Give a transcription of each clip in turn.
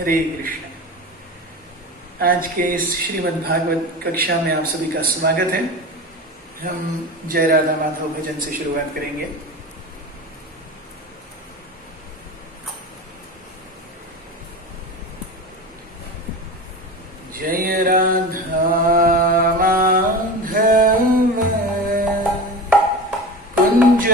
हरे कृष्ण। आज के इस श्रीमद् भागवत कक्षा में आप सभी का स्वागत है। हम जय राधा माधव भजन से शुरुआत करेंगे। जय राधा माधव कुंज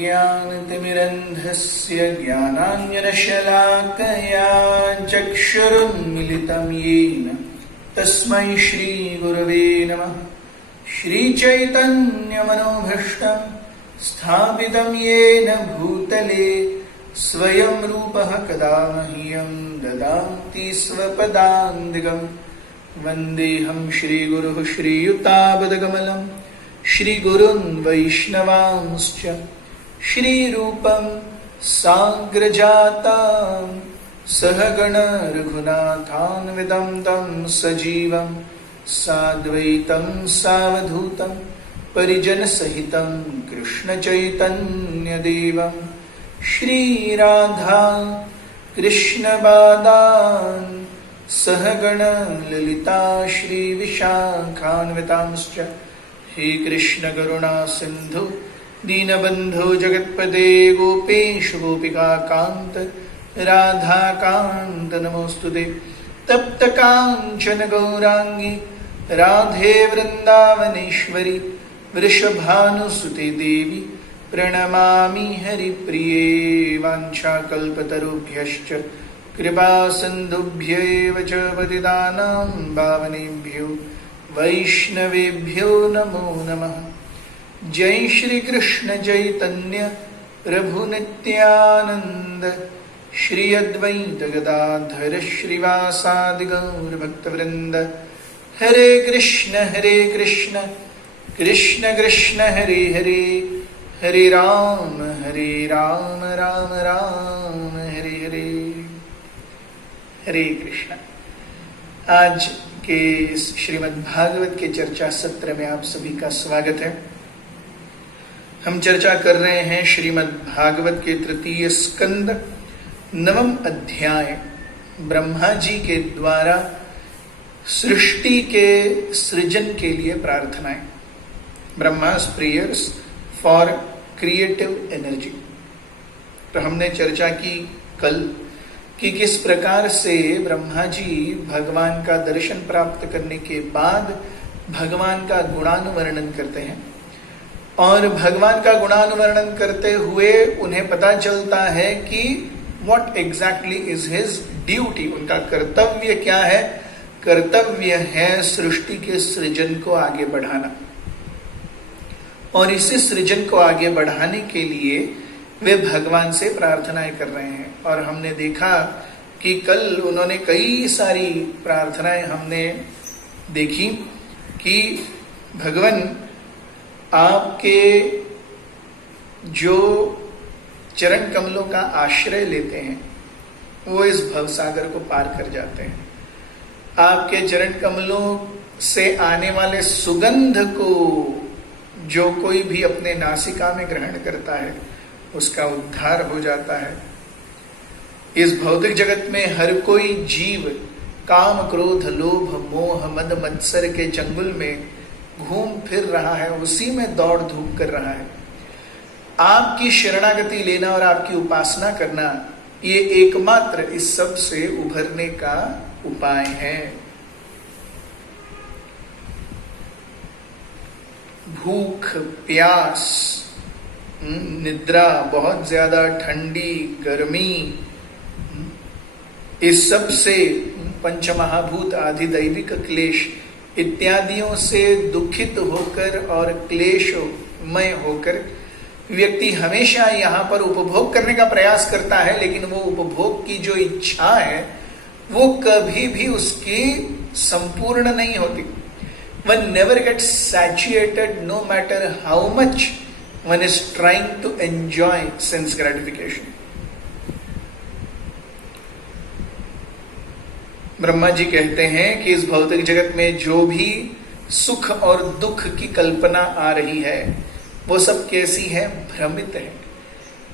ज्ञानतिमिरन्धस्य ज्ञानाञ्जनशलाकया चक्षुरुन्मिलितं येन तस्मै श्रीगुरवे नमः। श्रीचैतन्यमनोभीष्टं स्थापितं येन भूतले स्वयं रूपः कदा मह्यं ददाति स्वपदान्तिकं। वन्देऽहं श्रीगुरुः श्रीयुतापदकमलं श्रीगुरुन् वैष्णवांश्च श्रीरूपं साग्रजातं सहगण रघुनाथान्वितं तं सजीवं साद्वैतं सावधूतं परिजनसहितं कृष्णचैतन्यदेवं श्रीराधा कृष्णपादान् सहगण ललिता श्रीविशाखान्वितांश्च। हे कृष्ण करुणा सिंधु दीनबंधु जगत्पते गोपेश गोपिका कांत राधा कांत नमोस्तुते। तप्त कांचन गौरांगी राधे वृंदावनेश्वरी वृषभानुसुते देवी प्रणमामि हरिप्रिये। वाञ्छाकल्पतरुभ्यश्च कृपा सिन्धुभ्यैव च पतितानां पावनेभ्यो वैष्णवेभ्यो नमो नमः। जय श्री कृष्ण चैतन्य प्रभु नित्यानंद, श्री अद्वैत गदाधर श्रीवासादि गौर भक्तवृंद। हरे कृष्ण कृष्ण कृष्ण हरे हरे, हरे राम राम राम हरे हरे। हरे कृष्ण। आज के इस श्रीमद् भागवत के चर्चा सत्र में आप सभी का स्वागत है। हम चर्चा कर रहे हैं श्रीमद् भागवत के तृतीय स्कंद 9वां अध्याय, ब्रह्मा जी के द्वारा सृष्टि के सृजन के लिए प्रार्थनाएं, Brahma's prayers for creative energy. तो हमने चर्चा की कल कि किस प्रकार से ब्रह्मा जी भगवान का दर्शन प्राप्त करने के बाद भगवान का गुणानुवर्णन करते हैं, और भगवान का गुणानुवर्णन करते हुए उन्हें पता चलता है कि what exactly is his duty, उनका कर्तव्य क्या है। कर्तव्य है सृष्टि के सृजन को आगे बढ़ाना, और इसी सृजन को आगे बढ़ाने के लिए वे भगवान से प्रार्थनाएं कर रहे हैं। और हमने देखा कि कल उन्होंने कई सारी प्रार्थनाएं हमने देखी कि भगवान आपके जो चरण कमलों का आश्रय लेते हैं वो इस भवसागर को पार कर जाते हैं। आपके चरण कमलों से आने वाले सुगंध को जो कोई भी अपने नासिका में ग्रहण करता है उसका उद्धार हो जाता है। इस भौतिक जगत में हर कोई जीव काम क्रोध लोभ मोह मद मत्सर के चंगुल में घूम फिर रहा है, उसी में दौड़ धूप कर रहा है। आपकी शरणागति लेना और आपकी उपासना करना ये एकमात्र इस सब से उभरने का उपाय है। भूख प्यास, निद्रा, बहुत ज्यादा ठंडी गर्मी, इस सब से पंचमहाभूत आदि दैविक क्लेश इत्यादियों से दुखित होकर और क्लेशमय होकर व्यक्ति हमेशा यहाँ पर उपभोग करने का प्रयास करता है, लेकिन वो उपभोग की जो इच्छा है वो कभी भी उसकी संपूर्ण नहीं होती। One never gets satiated no matter how much one is trying to enjoy sense gratification. Brahma ji कहते हैं कि इस भौतिक जगत में जो भी सुख और दुख की कल्पना आ रही है वो सब कैसी है, भ्रमित है।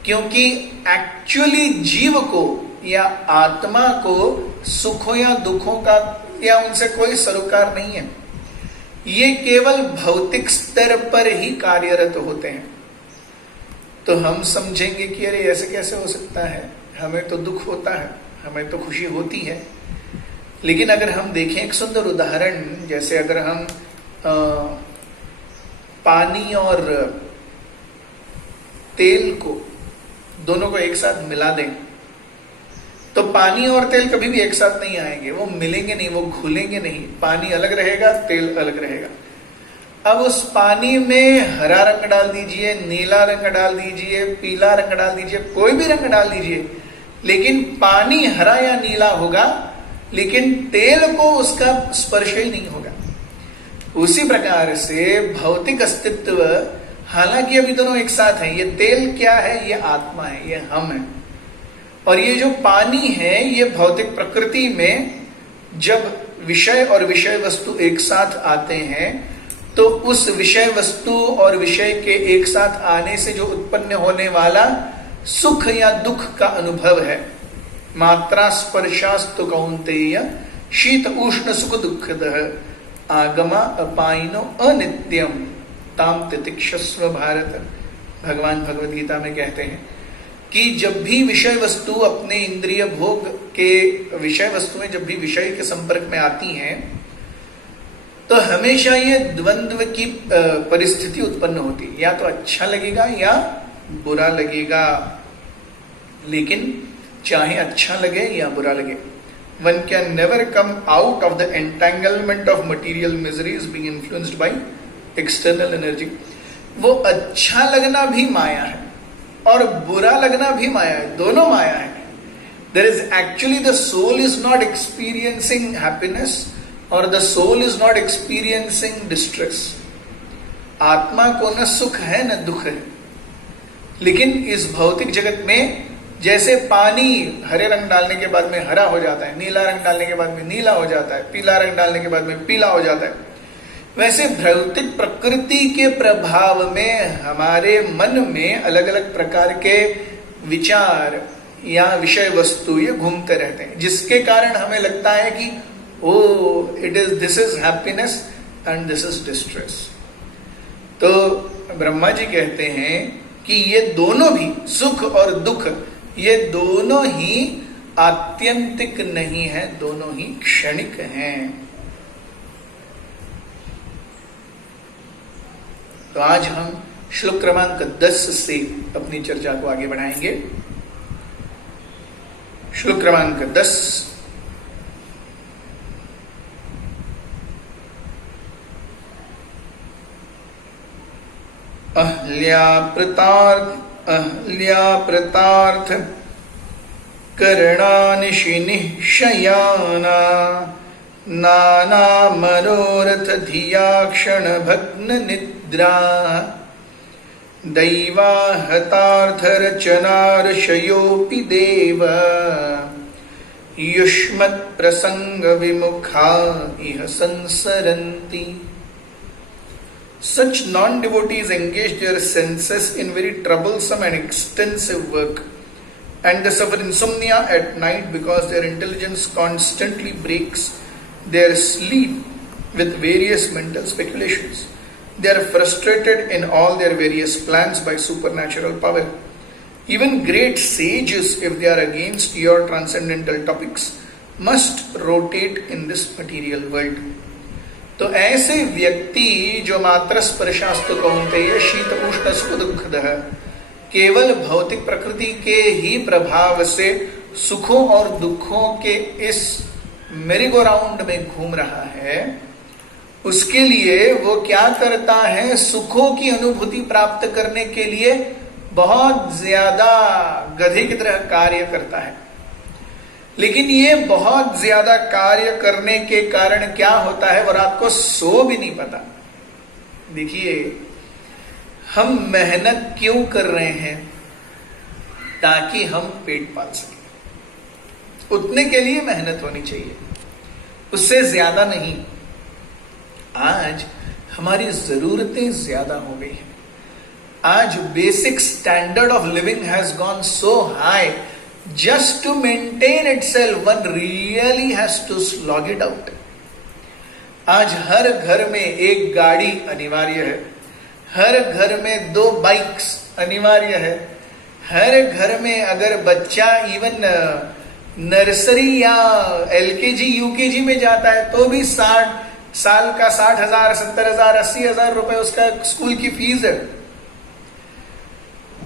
क्योंकि एक्चुअली जीव को या आत्मा को सुखों या दुखों का या उनसे कोई सरोकार नहीं है। ये केवल भौतिक स्तर पर ही कार्यरत होते हैं। तो हम समझेंगे कि अरे ऐसे कैसे हो सकता है, हमें तो दुख होता है, हमें तो खुशी होती है। लेकिन अगर हम देखें एक सुंदर उदाहरण, जैसे अगर हम पानी और तेल को दोनों को एक साथ मिला दें तो पानी और तेल कभी भी एक साथ नहीं आएंगे, वो मिलेंगे नहीं, वो घुलेंगे नहीं। पानी अलग रहेगा, तेल अलग रहेगा। अब उस पानी में हरा रंग डाल दीजिए, नीला रंग डाल दीजिए, पीला रंग डाल दीजिए, कोई भी रंग डाल दीजिए, लेकिन पानी हरा या नीला होगा, लेकिन तेल को उसका स्पर्श ही नहीं होगा। उसी प्रकार से भौतिक अस्तित्व, हालांकि अभी दोनों एक साथ हैं, ये तेल क्या है, ये आत्मा है, ये हम है। और ये जो पानी है ये भौतिक प्रकृति में जब विषय और विषय वस्तु एक साथ आते हैं तो उस विषय वस्तु और विषय के एक साथ आने से जो उत्पन्न होने वाला सुख या दुख का अनुभव है, मात्रा स्पर्शास्तु कौन्तेय शीत उष्ण सुख दुःखदः आगमा अपायनो अनित्यम ताम तितिक्षस्व भारत। भगवान भगवद गीता में कहते हैं कि जब भी विषय वस्तु अपने इंद्रिय भोग के विषय वस्तुएं जब भी विषय के संपर्क में आती हैं तो हमेशा ये द्वंद्व की परिस्थिति उत्पन्न होती है, या तो अच्छा लगेगा या बुरा लगेगा। लेकिन चाहे अच्छा लगे या बुरा लगे. One can never come out of the entanglement of material miseries being influenced by external energy. वो अच्छा लगना भी माया है और बुरा लगना भी माया है, दोनों माया है. There is actually the soul is not experiencing happiness or the soul is not experiencing distress. आत्मा को न सुख है न दुख है. लेकिन इस भौतिक जगत में जैसे पानी हरे रंग डालने के बाद में हरा हो जाता है, नीला रंग डालने के बाद में नीला हो जाता है, पीला रंग डालने के बाद में पीला हो जाता है, वैसे भौतिक प्रकृति के प्रभाव में हमारे मन में अलग अलग प्रकार के विचार या विषय वस्तु ये घूमते रहते हैं, जिसके कारण हमें लगता है कि oh this is happiness and this is distress. तो ब्रह्मा जी कहते हैं कि ये दोनों भी सुख और दुख ये दोनों ही आत्यंतिक नहीं है, दोनों ही क्षणिक हैं. तो आज हम श्लोक क्रमांक 10 से अपनी चर्चा को आगे बढ़ाएंगे. श्लोक क्रमांक 10. अहल्याप्रतार्थ करणानिशि निःशयाना नाना मनोरथ धिया क्षण भग्न निद्रा दैवाहतार्थ रचनार्षयोऽपि देव युष्मत् प्रसंग विमुखा इह संसरन्ति. Such non-devotees engage their senses in very troublesome and extensive work, and they suffer insomnia at night because their intelligence constantly breaks their sleep with various mental speculations. They are frustrated in all their various plans by supernatural power. Even great sages, if they are against your transcendental topics, must rotate in this material world. तो ऐसे व्यक्ति जो मात्र स्पर्शास्तु कौन्तेय शीत उष्ण सुख दुःखदः केवल भौतिक प्रकृति के ही प्रभाव से सुखों और दुखों के इस मेरीगो राउंड में घूम रहा है, उसके लिए वो क्या करता है, सुखों की अनुभूति प्राप्त करने के लिए बहुत ज्यादा गधे की तरह कार्य करता है. लेकिन ये बहुत ज्यादा कार्य करने के कारण क्या होता है, वो रात को सो भी नहीं पाता. देखिए, हम मेहनत क्यों कर रहे हैं? ताकि हम पेट पाल सकें. उतने के लिए मेहनत होनी चाहिए, उससे ज्यादा नहीं. आज हमारी जरूरतें ज्यादा हो गई हैं. आज basic standard of living has gone so high. Just to maintain itself, one really has to slog it out. आज हर घर में एक गाड़ी अनिवार्य है, हर घर में 2 बाइक्स अनिवार्य है, हर घर में अगर बच्चा इवन नर्सरी या LKG UKG में जाता है तो भी 60 साल का 60,000 70,000 80,000 रुपए उसका स्कूल की फीस है.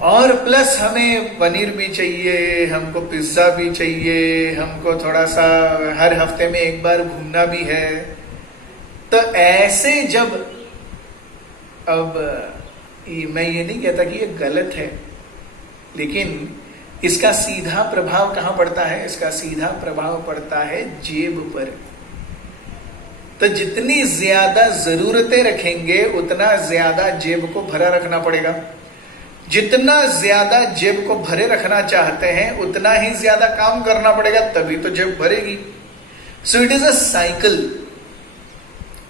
और प्लस हमें पनीर भी चाहिए, हमको पिज्जा भी चाहिए, हमको थोड़ा सा हर हफ्ते में एक बार घूमना भी है. तो ऐसे जब, अब मैं ये नहीं कहता कि ये गलत है, लेकिन इसका सीधा प्रभाव कहां पड़ता है? इसका सीधा प्रभाव पड़ता है जेब पर. तो जितनी ज्यादा जरूरतें रखेंगे उतना ज्यादा जेब को भरा रखना पड़ेगा. जितना ज्यादा जेब को भरे रखना चाहते हैं उतना ही ज्यादा काम करना पड़ेगा, तभी तो जेब भरेगी. So it is a cycle.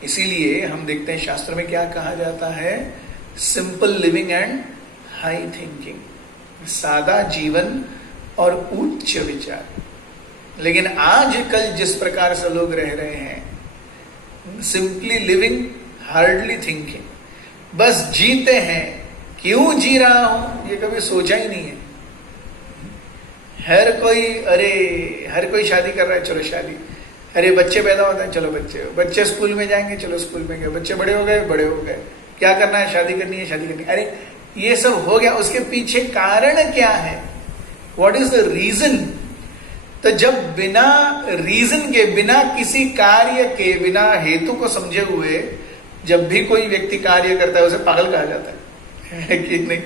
इसीलिए हम देखते हैं शास्त्र में क्या कहा जाता है, simple living and high thinking. सादा जीवन और उच्च विचार. लेकिन आजकल जिस प्रकार से लोग रह रहे हैं, सिंपली लिविंग हार्डली थिंकिंग, बस जीते हैं. क्यों जी रहा हूं ये कभी सोचा ही नहीं है. हर कोई शादी कर रहा है, चलो शादी. अरे बच्चे पैदा होते हैं, चलो बच्चे स्कूल में जाएंगे, चलो स्कूल में गए. बच्चे बड़े हो गए, क्या करना है, शादी करनी है. अरे ये सब हो गया, उसके पीछे कारण क्या है? What is the reason? तो जब बिना रीजन के, बिना किसी कार्य के, बिना हेतु को समझे हुए जब भी कोई व्यक्ति कार्य करता है उसे पागल कहा जाता है कि नहीं?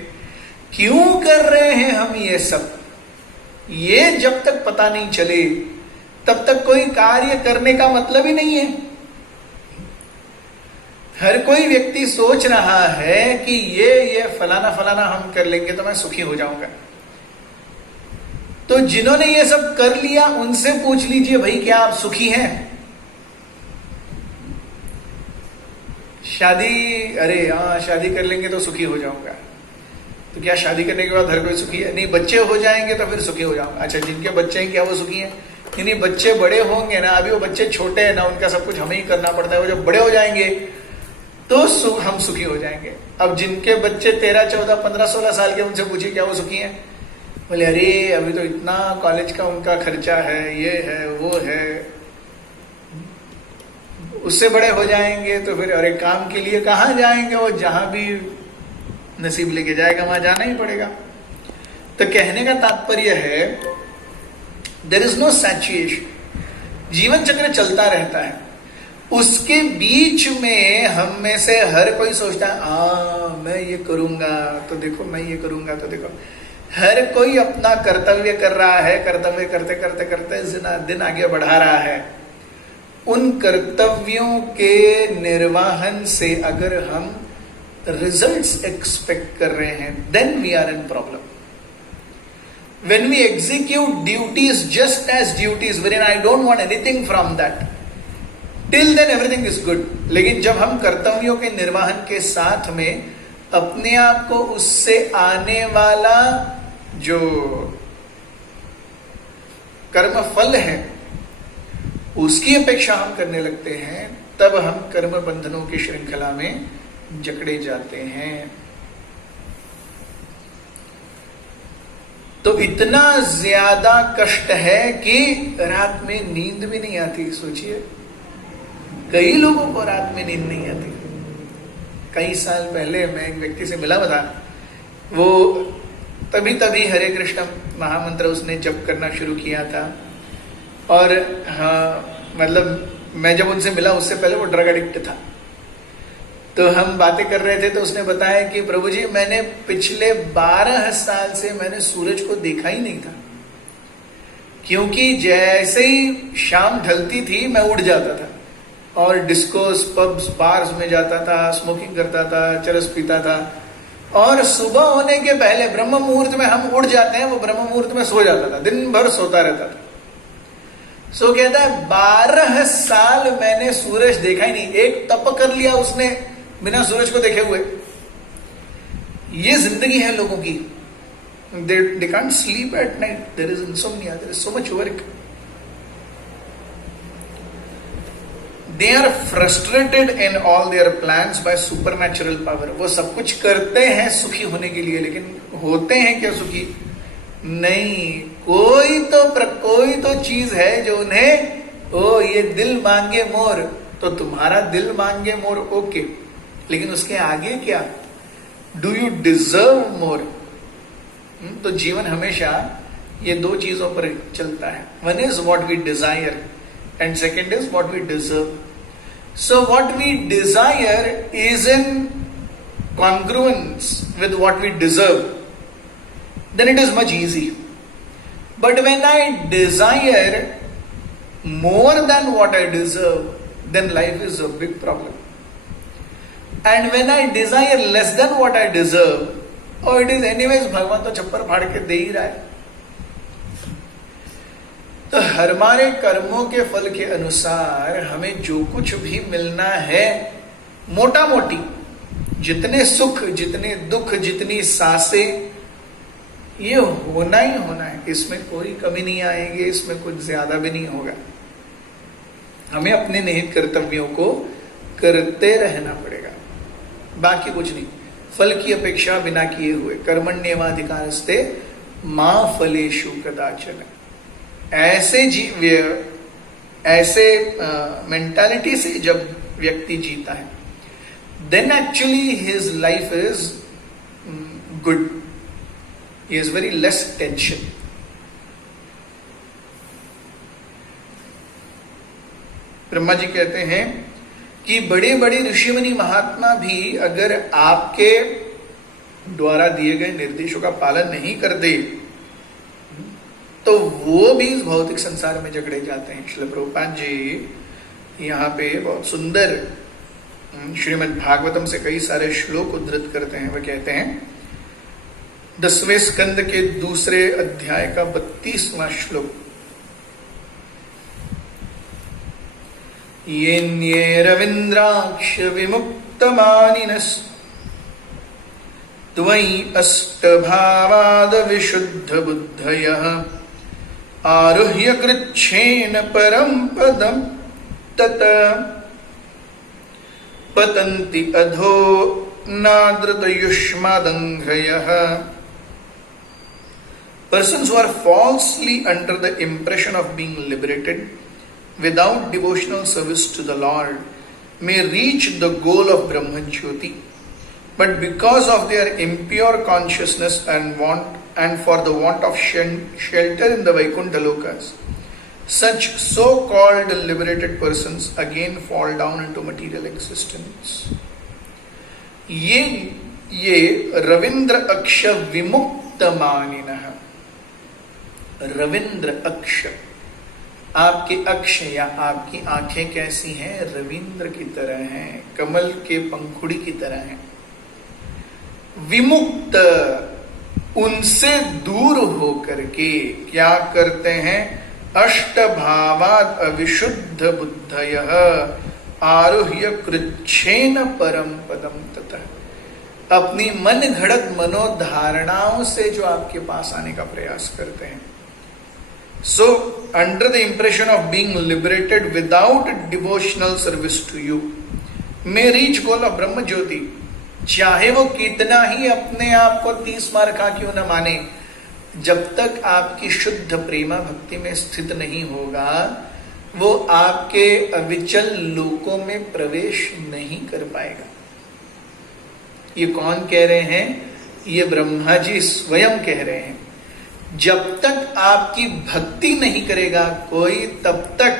क्यों कर रहे हैं हम ये सब, ये जब तक पता नहीं चले तब तक कोई कार्य करने का मतलब ही नहीं है। हर कोई व्यक्ति सोच रहा है कि ये फलाना फलाना हम कर लेंगे तो मैं सुखी हो जाऊंगा। तो जिन्होंने ये सब कर लिया उनसे पूछ लीजिए, भाई क्या आप सुखी हैं? शादी, अरे हाँ शादी कर लेंगे तो सुखी हो जाऊंगा। तो क्या शादी करने के बाद हर कोई सुखी है? नहीं, बच्चे हो जाएंगे तो फिर सुखी हो जाऊंगा। अच्छा, जिनके बच्चे हैं क्या वो सुखी हैं? नहीं, बच्चे बड़े होंगे ना, अभी वो बच्चे छोटे हैं ना, उनका सब कुछ हमें ही करना पड़ता है। वो जब बड़े हो जाएंगे तो हम सुखी हो जाएंगे। अब जिनके बच्चे 13, 14, 15, 16 साल के, उनसे पूछिए क्या वो सुखी हैं? बोले अरे अभी तो इतना कॉलेज का उनका खर्चा है, ये है वो है। उससे बड़े हो जाएंगे तो फिर अरे काम के लिए कहाँ जाएंगे? वो जहां भी नसीब लेके जाएगा वहां जाना ही पड़ेगा। तो कहने का तात्पर्य है देयर इज नो सैचुएशन, जीवन चक्र चलता रहता है। उसके बीच में हम में से हर कोई सोचता है मैं ये करूंगा तो देखो, मैं ये करूंगा तो देखो। हर कोई अपना कर्तव्य कर रहा है, कर्तव्य करते करते करते दिन आगे बढ़ा रहा है। उन कर्तव्यों के निर्वाहन से अगर हम रिजल्ट्स एक्सपेक्ट कर रहे हैं then we are in problem. When we execute duties just as duties wherein I don't want anything from that, till then everything is good. लेकिन जब हम कर्तव्यों के निर्वहन के साथ में अपने आप को उससे आने वाला जो कर्म फल है उसकी अपेक्षा हम करने लगते हैं, तब हम कर्म बंधनों की श्रृंखला में जकड़े जाते हैं। तो इतना ज्यादा कष्ट है कि रात में नींद भी नहीं आती। सोचिए, कई लोगों को रात में नींद नहीं आती। कई साल पहले मैं एक व्यक्ति से मिला था, वो तभी हरे कृष्ण महामंत्र उसने जप करना शुरू किया था। और हाँ, मतलब मैं जब उनसे मिला उससे पहले वो ड्रग एडिक्ट था। तो हम बातें कर रहे थे तो उसने बताया कि प्रभु जी मैंने पिछले 12 साल से मैंने सूरज को देखा ही नहीं था, क्योंकि जैसे ही शाम ढलती थी मैं उठ जाता था और डिस्कोस, पब्स, बार्स में जाता था, स्मोकिंग करता था, चरस पीता था। और सुबह होने के पहले ब्रह्म मुहूर्त में हम उठ जाते हैं, वो ब्रह्म मुहूर्त में सो जाता था, दिन भर सोता रहता था। सो कहता है 12 साल मैंने सूरज देखा ही नहीं। एक तप कर लिया उसने बिना सूरज को देखे हुए। ये जिंदगी है लोगों की। They can't sleep at night. There is insomnia. There is so much work. They are frustrated in all their plans by supernatural power. वो सब कुछ करते हैं सुखी होने के लिए, लेकिन होते हैं क्या सुखी? नहीं। कोई तो चीज है जो उन्हें ये दिल मांगे मोर, तो तुम्हारा दिल मांगे मोर ओके, लेकिन उसके आगे क्या? Do you deserve more? तो जीवन हमेशा ये दो चीजों पर चलता है। One is what we desire and second is what we deserve. So what we desire is in congruence with what we deserve, then it is much easy. But when I desire more than what I deserve, then life is a big problem. And when I desire less than what I deserve, it is anyways, भगवान तो छप्पर फाड़ के दे ही रहा है। तो हमारे कर्मों के फल के अनुसार हमें जो कुछ भी मिलना है, मोटा मोटी जितने सुख, जितने दुख, जितनी सांसें, ये होना ही होना है। इसमें कोई कमी नहीं आएगी, इसमें कुछ ज्यादा भी नहीं होगा। हमें अपने निहित कर्तव्यों को करते रहना पड़ेगा, बाकी कुछ नहीं। फल की अपेक्षा बिना किए हुए। कर्मण्येवाधिकारस्ते मां फलेषु कदाचन। ऐसे ऐसे मेंटालिटी से जब व्यक्ति जीता है, then actually his life is good. He has very less tension. Brahma ji कहते हैं कि बड़े बड़े ऋषिमुनि महात्मा भी अगर आपके द्वारा दिए गए निर्देशों का पालन नहीं करते तो वो भी इस भौतिक संसार में जकड़े जाते हैं। श्रील प्रभुपाद जी यहाँ पे बहुत सुंदर श्रीमद् भागवतम से कई सारे श्लोक उद्धृत करते हैं। वह कहते हैं 10वें स्कंद के दूसरे अध्याय का 32वां श्लोक, येन्ये रविन्द्राक्ष विमुक्तमानिनस् त्वयि अष्टभावाद विशुद्ध बुद्धयः आरुह्य कृच्छेन परम पदम तत पतन्ति अधो नादृतयुष्मादंघ्रयः। Persons who are falsely under the impression of being liberated without devotional service to the Lord may reach the goal of Brahmajyoti, but because of their impure consciousness and for the want of shelter in the Vaikuntha Lokas, such so-called liberated persons again fall down into material existence. ये रविंद्र अक्ष विमुक्त मानिनः। रविंद्र अक्ष, आपके अक्ष या आपकी आंखें कैसी हैं? रविंद्र की तरह हैं, कमल के पंखुड़ी की तरह हैं। विमुक्त, उनसे दूर होकर के क्या करते हैं? अष्टभावाद अविशुद्ध बुद्धयः आरुह्य कृच्छेन परम पदम ततः। अपनी मन घड़त मनोधारणाओं से जो आपके पास आने का प्रयास करते हैं। So, under the impression of being liberated without devotional service to you, may reach goal of Brahma Jyoti। चाहे वो कितना ही अपने आप को 30 मार खा क्यों न माने, जब तक आपकी शुद्ध प्रेमा भक्ति में स्थित नहीं होगा, वो आपके अविचल लोकों में प्रवेश नहीं कर पाएगा। ये कौन कह रहे हैं? ये ब्रह्मा जी स्वयं कह रहे हैं। जब तक आपकी भक्ति नहीं करेगा कोई, तब तक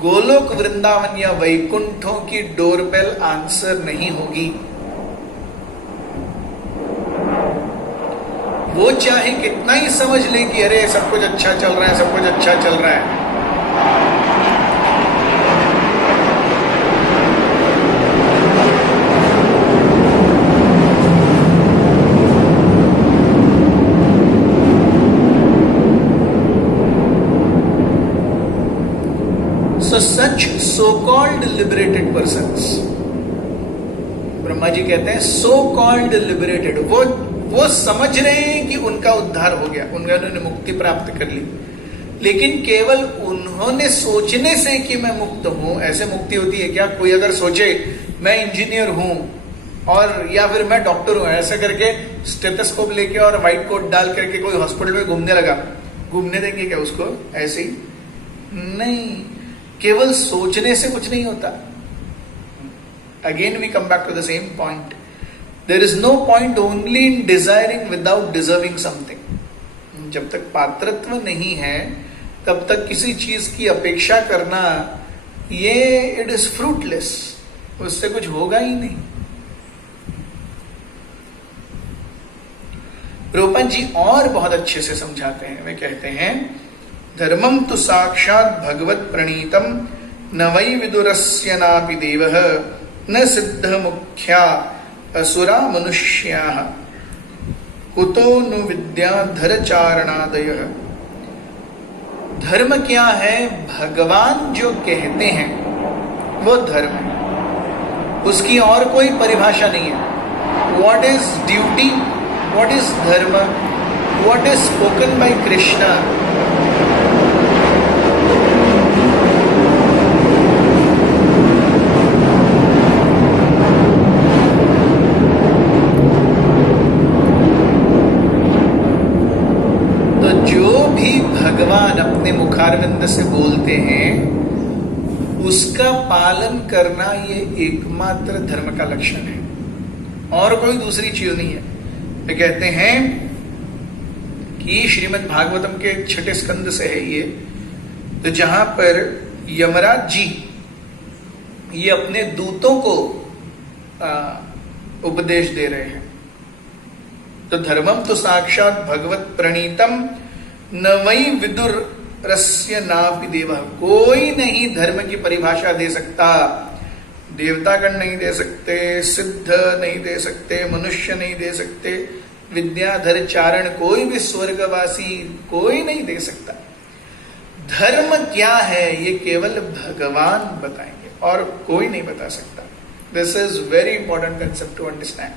गोलोक वृंदावन या वैकुंठों की डोरबेल आंसर नहीं होगी। वो चाहे कितना ही समझ ले कि अरे सब कुछ अच्छा चल रहा है, सब कुछ अच्छा चल रहा है, So such so-called liberated persons, Brahma ji कहते हैं so-called liberated, वो समझ रहे हैं कि उनका उद्धार हो गया, उन्होंने मुक्ति प्राप्त कर ली, लेकिन केवल उन्होंने सोचने से कि मैं मुक्त हूं, ऐसे मुक्ति होती है क्या? कोई अगर सोचे मैं इंजीनियर हूं और या फिर मैं डॉक्टर हूं, ऐसा करके स्टेथोस्कोप लेके और व्हाइट कोट डाल करके कोई हॉस्पिटल में घूमने लगा, घूमने देंगे क्या उसको? ऐसे ही नहीं, केवल सोचने से कुछ नहीं होता। Again we come back to the same point, there is no point only in desiring without deserving something. जब तक पात्रत्व नहीं है तब तक किसी चीज की अपेक्षा करना, ये इट इज फ्रूटलेस, उससे कुछ होगा ही नहीं। प्रभुपाद जी और बहुत अच्छे से समझाते हैं। वे कहते हैं धर्मम तु साक्षात भगवत प्रणीतम न वै विदुरस्य नापि देवः न सिद्ध मुख्या असुरा मनुष्याः कुतो नु विद्याधर चारणादयः। धर्म क्या है? भगवान जो कहते हैं वो धर्म है, उसकी और कोई परिभाषा नहीं है। What is duty, what is dharma, what is spoken by Krishna, भगवान अपने मुखारविंद से बोलते हैं उसका पालन करना ये एकमात्र धर्म का लक्षण है, और कोई दूसरी चीज नहीं है। वे कहते हैं कि श्रीमद् भागवतम के 6 स्कंद से है ये, तो जहां पर यमराज जी ये अपने दूतों को उपदेश दे रहे हैं। तो धर्मम तो साक्षात भगवत प्रणीतम न वही विदुर रस्य नापि देव। कोई नहीं धर्म की परिभाषा दे सकता, देवतागण नहीं दे सकते, सिद्ध नहीं दे सकते, मनुष्य नहीं दे सकते, विद्याधर चारण कोई भी स्वर्गवासी कोई नहीं दे सकता। धर्म क्या है ये केवल भगवान बताएंगे और कोई नहीं बता सकता। This is very important concept to understand.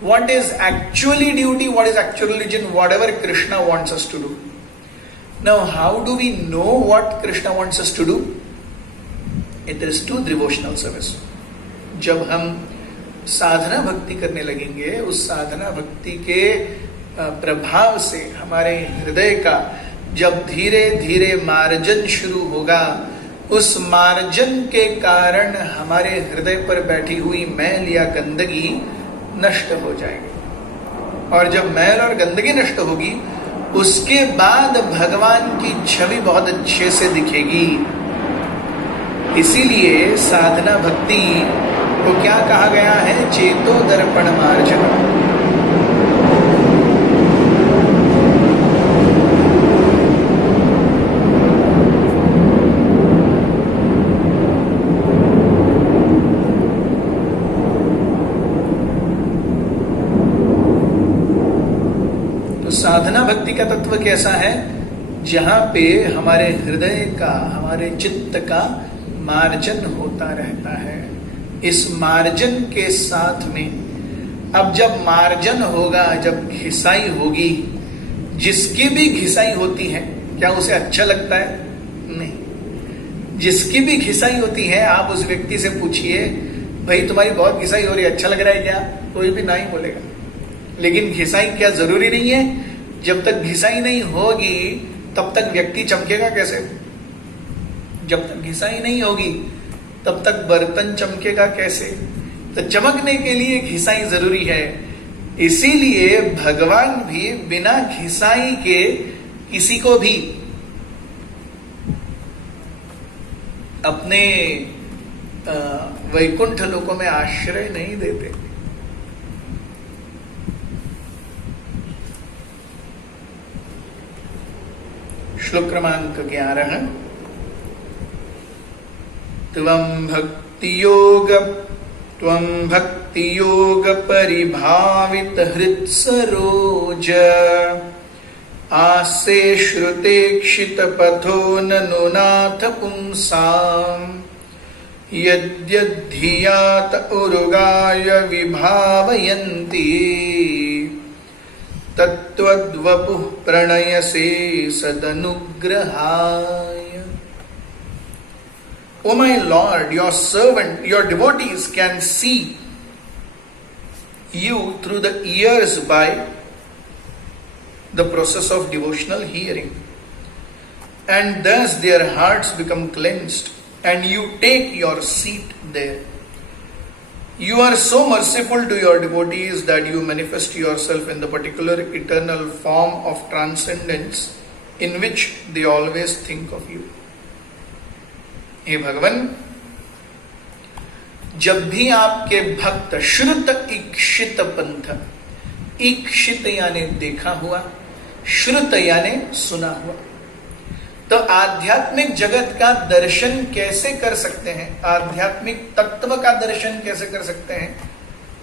What is actually duty, what is actual religion, whatever Krishna wants us to do. Now, how do we know what Krishna wants us to do? It is to devotional service. जब हम साधना भक्ति करने लगेंगे, उस साधना भक्ति के प्रभाव से हमारे हृदय का जब धीरे धीरे मार्जन शुरू होगा, उस मार्जन के कारण हमारे हृदय पर बैठी हुई मैल या गंदगी नष्ट हो जाएगी। और जब मैल और गंदगी नष्ट होगी, उसके बाद भगवान की छवि बहुत अच्छे से दिखेगी। इसीलिए साधना भक्ति को क्या कहा गया है? चेतो दर्पण मार्जन। साधना भक्ति का तत्व कैसा है? जहां पे हमारे हृदय का, हमारे चित्त का मार्जन होता रहता है। इस मार्जन के साथ में अब जब मार्जन होगा, जब घिसाई होगी, जिसकी भी घिसाई होती है, क्या उसे अच्छा लगता है? नहीं। जिसकी भी घिसाई होती है, आप उस व्यक्ति से पूछिए, भाई तुम्हारी बहुत घिसाई हो रही है, अच्छा लग रहा है क्या? कोई भी नहीं बोलेगा। लेकिन घिसाई क्या जरूरी नहीं है? जब तक घिसाई नहीं होगी तब तक व्यक्ति चमकेगा कैसे? जब तक घिसाई नहीं होगी तब तक बर्तन चमकेगा कैसे? तो चमकने के लिए घिसाई जरूरी है। इसीलिए भगवान भी बिना घिसाई के किसी को भी अपने वैकुंठ लोकों में आश्रय नहीं देते। श्लोक क्रमांक 11। त्वं भक्ति योग परिभावित हृत्सरोज आसे श्रुतेक्षित पथो ननुनाथ पुंसाम् यद्यद्धियात उरुगाय विभावयन्ति तत्त्वद्वपुः प्रणयसे सदनुग्रहाय। O my Lord, your servant, your devotees can see you through the ears by the process of devotional hearing, and thus their hearts become cleansed, and you take your seat there. You are so merciful to your devotees that you manifest yourself in the particular eternal form of transcendence in which they always think of you. हे भगवान, जब भी आपके भक्त श्रुत इक्षित पंथ, इक्षित यानी देखा हुआ, श्रुत यानी सुना हुआ, तो आध्यात्मिक जगत का दर्शन कैसे कर सकते हैं? आध्यात्मिक तत्व का दर्शन कैसे कर सकते हैं?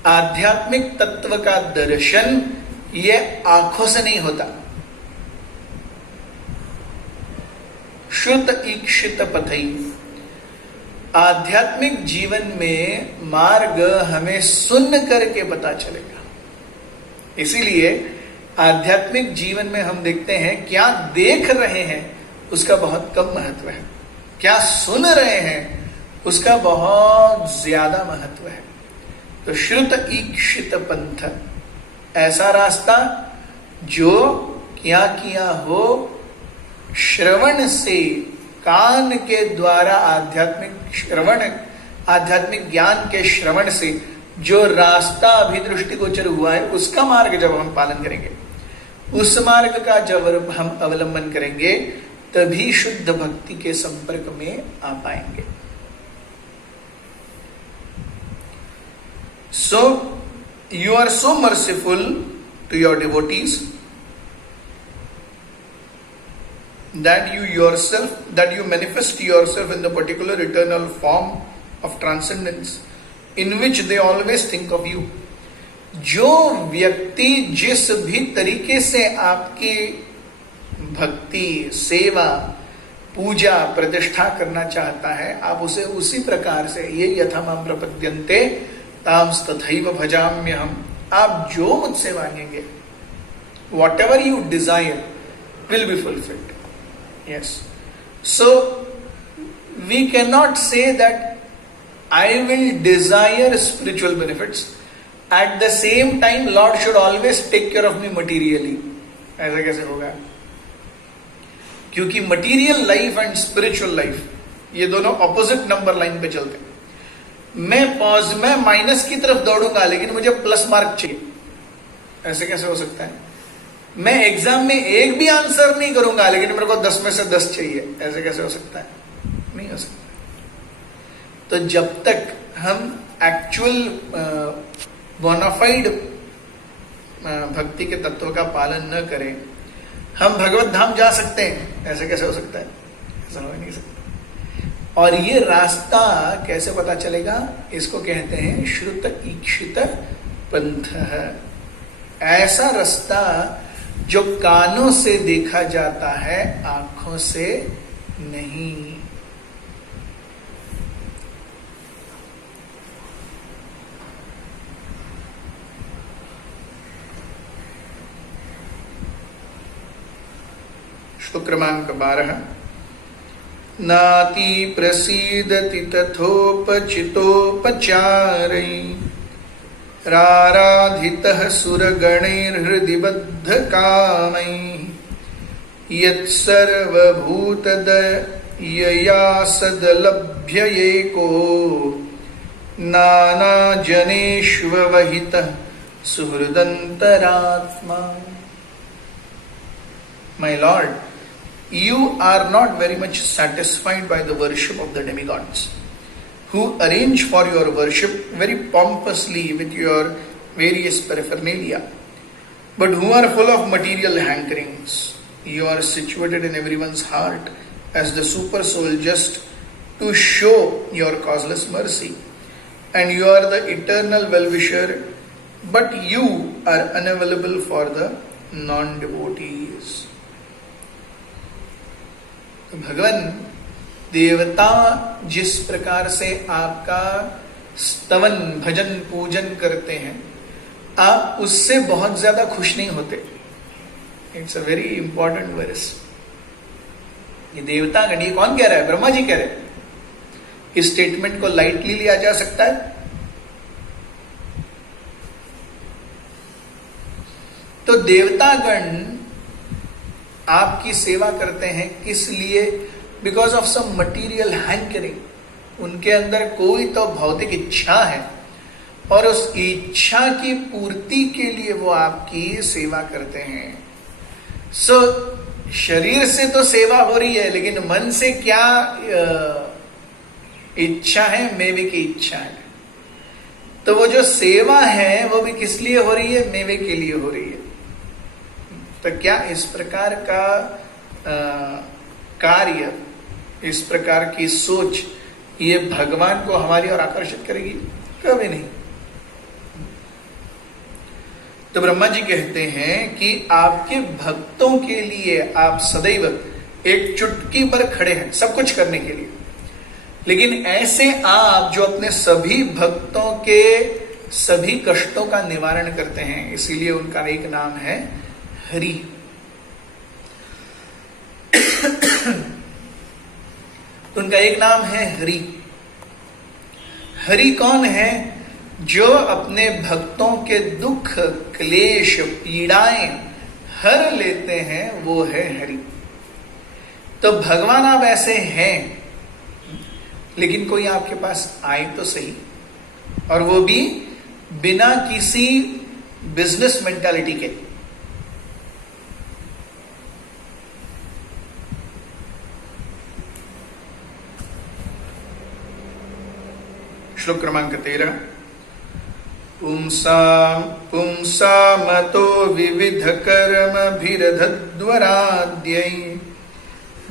आध्यात्मिक तत्व का दर्शन ये आंखों से नहीं होता। श्रुत इक्षित पथई, आध्यात्मिक जीवन में मार्ग हमें सुन करके पता चलेगा। इसीलिए आध्यात्मिक जीवन में हम देखते हैं क्या देख रहे हैं उसका बहुत कम महत्व है, क्या सुन रहे हैं उसका बहुत ज्यादा महत्व है। तो श्रुत ईक्षित पंथ, ऐसा रास्ता जो क्या किया हो, श्रवण से, कान के द्वारा आध्यात्मिक श्रवण, आध्यात्मिक ज्ञान के श्रवण से जो रास्ता अभी दृष्टिगोचर हुआ है, उसका मार्ग जब हम पालन करेंगे, उस मार्ग का जब हम अवलंबन करेंगे, तभी शुद्ध भक्ति के संपर्क में आ पाएंगे। So you are so merciful to your devotees that you manifest yourself in the particular eternal form of transcendence in which they always think of you. जो व्यक्ति जिस भी तरीके से आपकी भक्ति, सेवा, पूजा, प्रतिष्ठा करना चाहता है, आप उसे उसी प्रकार से, ये यथा मां प्रपद्यन्ते तांस्तथैव भजाम्यहम्, आप जो मुझसे मांगेंगे, whatever you desire will be fulfilled. Yes. So we cannot say that I will desire spiritual benefits. At the same time, Lord should always take care of me materially. ऐसा कैसे होगा? क्योंकि material life and spiritual life ये दोनों opposite number line पे चलते हैं। मैं माइनस की तरफ दौड़ूंगा लेकिन मुझे प्लस मार्क चाहिए, ऐसे कैसे हो सकता है? मैं एग्जाम में एक भी आंसर नहीं करूंगा लेकिन मेरे को 10 में से 10 चाहिए, ऐसे कैसे हो सकता है? नहीं हो सकता। तो जब तक हम एक्चुअल बोनाफाइड भक्ति के तत्व का पालन न करें, हम भगवत धाम जा सकते हैं, ऐसे कैसे हो सकता है? ऐसा हो नहीं सकता। और ये रास्ता कैसे पता चलेगा? इसको कहते हैं श्रुत ईक्षित पंथ। ऐसा रास्ता जो कानों से देखा जाता है, आंखों से नहीं। श्लोक क्रमांक 12। नाति प्रसीदति तथोपचितोपचारै राराधितः सुरगणैर्हृदि बद्धकामैः यत्सर्वभूतदयया सदलभ्यएको नानाजनेष्ववहितः सुहृदन्तरात्मा। My Lord, you are not very much satisfied by the worship of the demigods, who arrange for your worship very pompously with your various paraphernalia, but who are full of material hankerings. You are situated in everyone's heart as the super soul just to show your causeless mercy, and you are the eternal well-wisher, but you are unavailable for the non-devotees. भगवान, देवता जिस प्रकार से आपका स्तवन, भजन, पूजन करते हैं, आप उससे बहुत ज्यादा खुश नहीं होते। It's a very important verse. ये देवतागण, ये कौन कह रहा है? ब्रह्मा जी कह रहे हैं। इस स्टेटमेंट को लाइटली लिया जा सकता है? तो देवतागण आपकी सेवा करते हैं किस लिए? Because of some material hankering. उनके अंदर कोई तो भौतिक इच्छा है और उस इच्छा की पूर्ति के लिए वो आपकी सेवा करते हैं। सो शरीर से तो सेवा हो रही है, लेकिन मन से क्या इच्छा है? मेवे की इच्छा है। तो वो जो सेवा है वो भी किस लिए हो रही है? मेवे के लिए हो रही है। तो क्या इस प्रकार का कार्य, इस प्रकार की सोच ये भगवान को हमारी ओर आकर्षित करेगी? कभी नहीं। तो ब्रह्मा जी कहते हैं कि आपके भक्तों के लिए आप सदैव एक चुटकी पर खड़े हैं सब कुछ करने के लिए, लेकिन ऐसे आप जो अपने सभी भक्तों के सभी कष्टों का निवारण करते हैं, इसीलिए उनका एक नाम है हरि। उनका एक नाम है हरि। हरि कौन है? जो अपने भक्तों के दुख, क्लेश, पीड़ाएं हर लेते हैं, वो है हरि। तो भगवान आप ऐसे हैं, लेकिन कोई आपके पास आए तो सही, और वो भी बिना किसी बिजनेस मेंटालिटी के। श्लोक क्रमांक 13। पुंसामतो विविधकर्मभिरधद्वराद्यै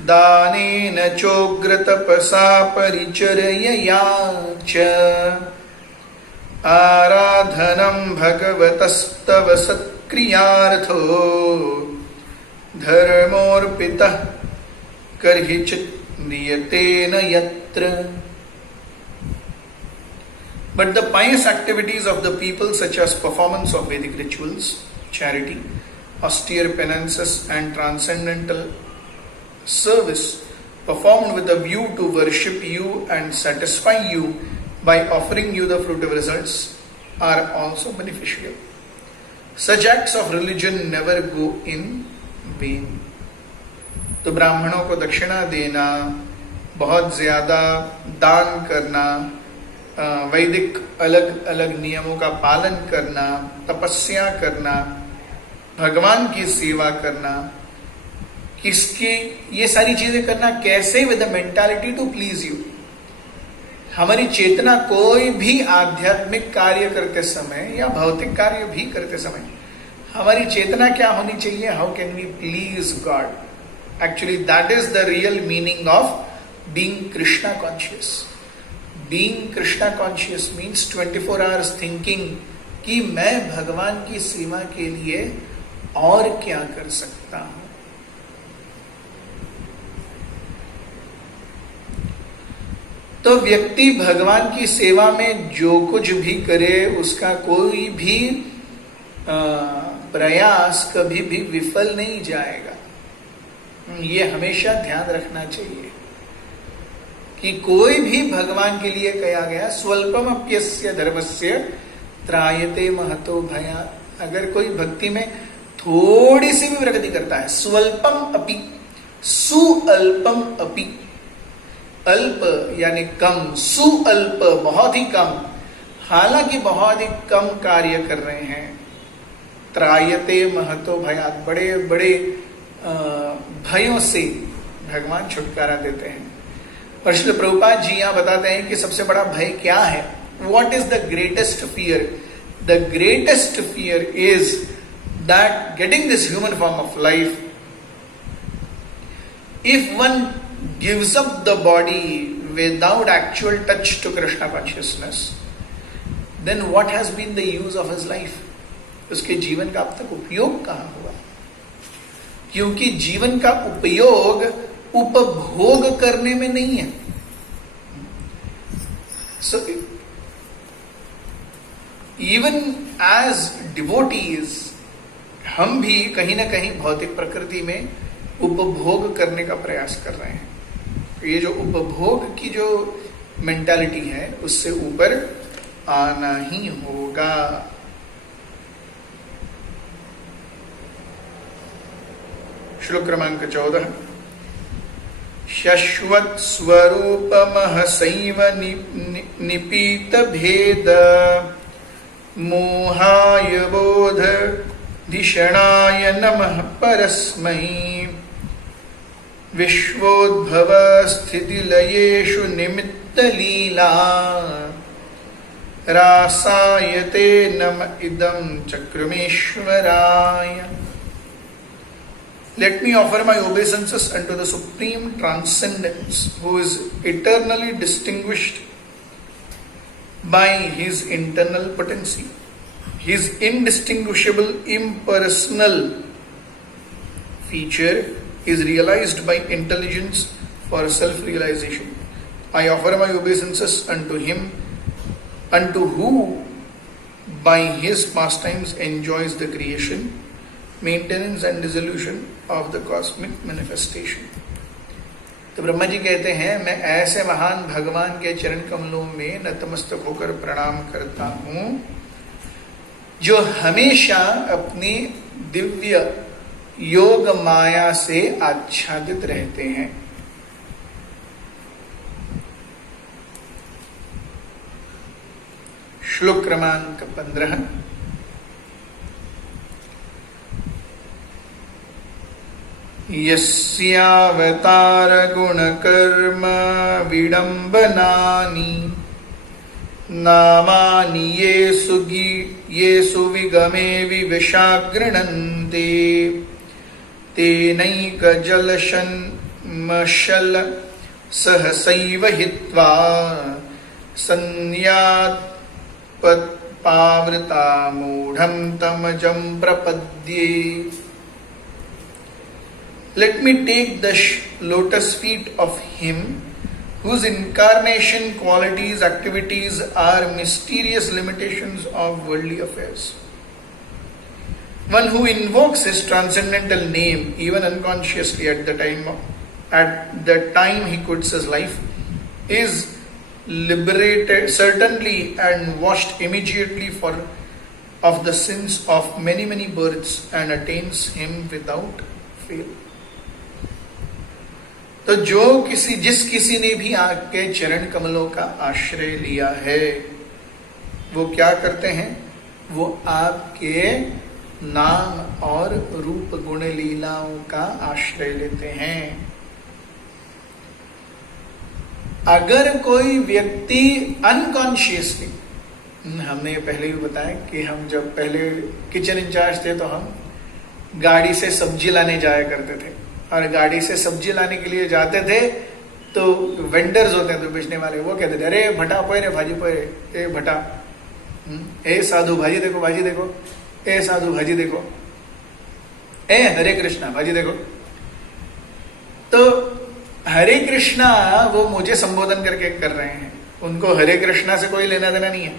दानेन चोग्रतपसा परिचर्यया च आराधनं भगवतस्तव सत्क्रियार्थो धर्मोऽर्पितः कर्हिचित् नियतेन यत्र. But the pious activities of the people, such as performance of Vedic rituals, charity, austere penances, and transcendental service, performed with a view to worship you and satisfy you by offering you the fruitive results, are also beneficial. Such acts of religion never go in vain. तो ब्राह्मणों को दक्षिणा देना, बहुत ज्यादा दान करना, वैदिक अलग अलग नियमों का पालन करना, तपस्या करना, भगवान की सेवा करना, किसकी ये सारी चीजें करना कैसे? With the mentality to please you. हमारी चेतना कोई भी आध्यात्मिक कार्य करते समय या भौतिक कार्य भी करते समय हमारी चेतना क्या होनी चाहिए? How can we please God? Actually that is the real meaning of being Krishna conscious. Being Krishna conscious means 24 hours thinking कि मैं भगवान की सेवा के लिए और क्या कर सकता हूं. तो व्यक्ति भगवान की सेवा में जो कुछ भी करे उसका कोई भी प्रयास कभी भी विफल नहीं जाएगा. ये हमेशा ध्यान रखना चाहिए कि कोई भी भगवान के लिए कहा गया स्वल्पम अप्यस्य धर्मस्य त्रायते महतो भया. अगर कोई भक्ति में थोड़ी सी भी प्रगति करता है, स्वल्पम अपि, सुअल्पम अपि, अल्प यानी कम, सुअल्प बहुत ही कम, हालांकि बहुत ही कम कार्य कर रहे हैं, त्रायते महतो भयात्, बड़े बड़े भयों से भगवान छुटकारा देते हैं. और श्रील प्रभुपाद जी यहां बताते हैं कि सबसे बड़ा भय क्या है. What is the greatest fear? The greatest fear is that getting this human form of life, if one gives up the body without actual touch to Krishna consciousness, then what has been the use of his life? उसके जीवन का अब तक उपयोग कहां हुआ? क्योंकि जीवन का उपयोग उपभोग करने में नहीं है. So even as devotees, हम भी कहीं ना कहीं भौतिक प्रकृति में उपभोग करने का प्रयास कर रहे हैं. ये जो उपभोग की जो मेंटालिटी है उससे ऊपर आना ही होगा. श्लोक क्रमांक 14. शश्वत स्वरूपमः सैव निपीत भेद मोहाय बोध धिषणाय नमः परस्मै विश्वोद्भव स्थिति लयेषु निमित्त लीला रासायते नम इदं चक्रमेश्वराय. Let me offer my obeisances unto the Supreme Transcendence, who is eternally distinguished by his internal potency. His indistinguishable impersonal feature is realized by intelligence for self-realization. I offer my obeisances unto him, unto who by his pastimes enjoys the creation, maintenance and dissolution of the cosmic manifestation. तो ब्रह्मा जी कहते हैं, मैं ऐसे महान भगवान के चरण कमलों में नतमस्तक होकर प्रणाम करता हूं जो हमेशा अपनी दिव्य योग माया से आच्छादित रहते हैं. श्लोक क्रमांक 15. यस्यावतार गुण कर्म विडंबनानि नामानि येषु विगमे विविशागृह्णन्ति तेनैकजलशन्मशल सहसैव हित्वा संयात्पावृता मूढं तमजं प्रपद्ये. Let me take the lotus feet of him whose incarnation, qualities, activities are mysterious limitations of worldly affairs. One who invokes his transcendental name, even unconsciously at the time he quits his life, is liberated certainly and washed immediately of the sins of many births and attains him without fail. तो जिस किसी ने भी आपके चरण कमलों का आश्रय लिया है, वो क्या करते हैं? वो आपके नाम और रूप गुण लीलाओं का आश्रय लेते हैं. अगर कोई व्यक्ति अनकॉन्शियसली, हमने पहले भी बताया कि हम जब पहले किचन इंचार्ज थे तो हम गाड़ी से सब्जी लाने जाया करते थे, और गाड़ी से सब्जी लाने के लिए जाते थे तो वेंडर्स होते हैं, तो बेचने वाले, वो कहते थे, अरे भटा पोए रे भाजी पोए, ए भटा, ए साधु भाजी देखो, भाजी देखो, ए साधु भाजी देखो, ए हरे कृष्णा भाजी देखो. तो हरे कृष्णा वो मुझे संबोधन करके कर रहे हैं, उनको हरे कृष्णा से कोई लेना देना नहीं है,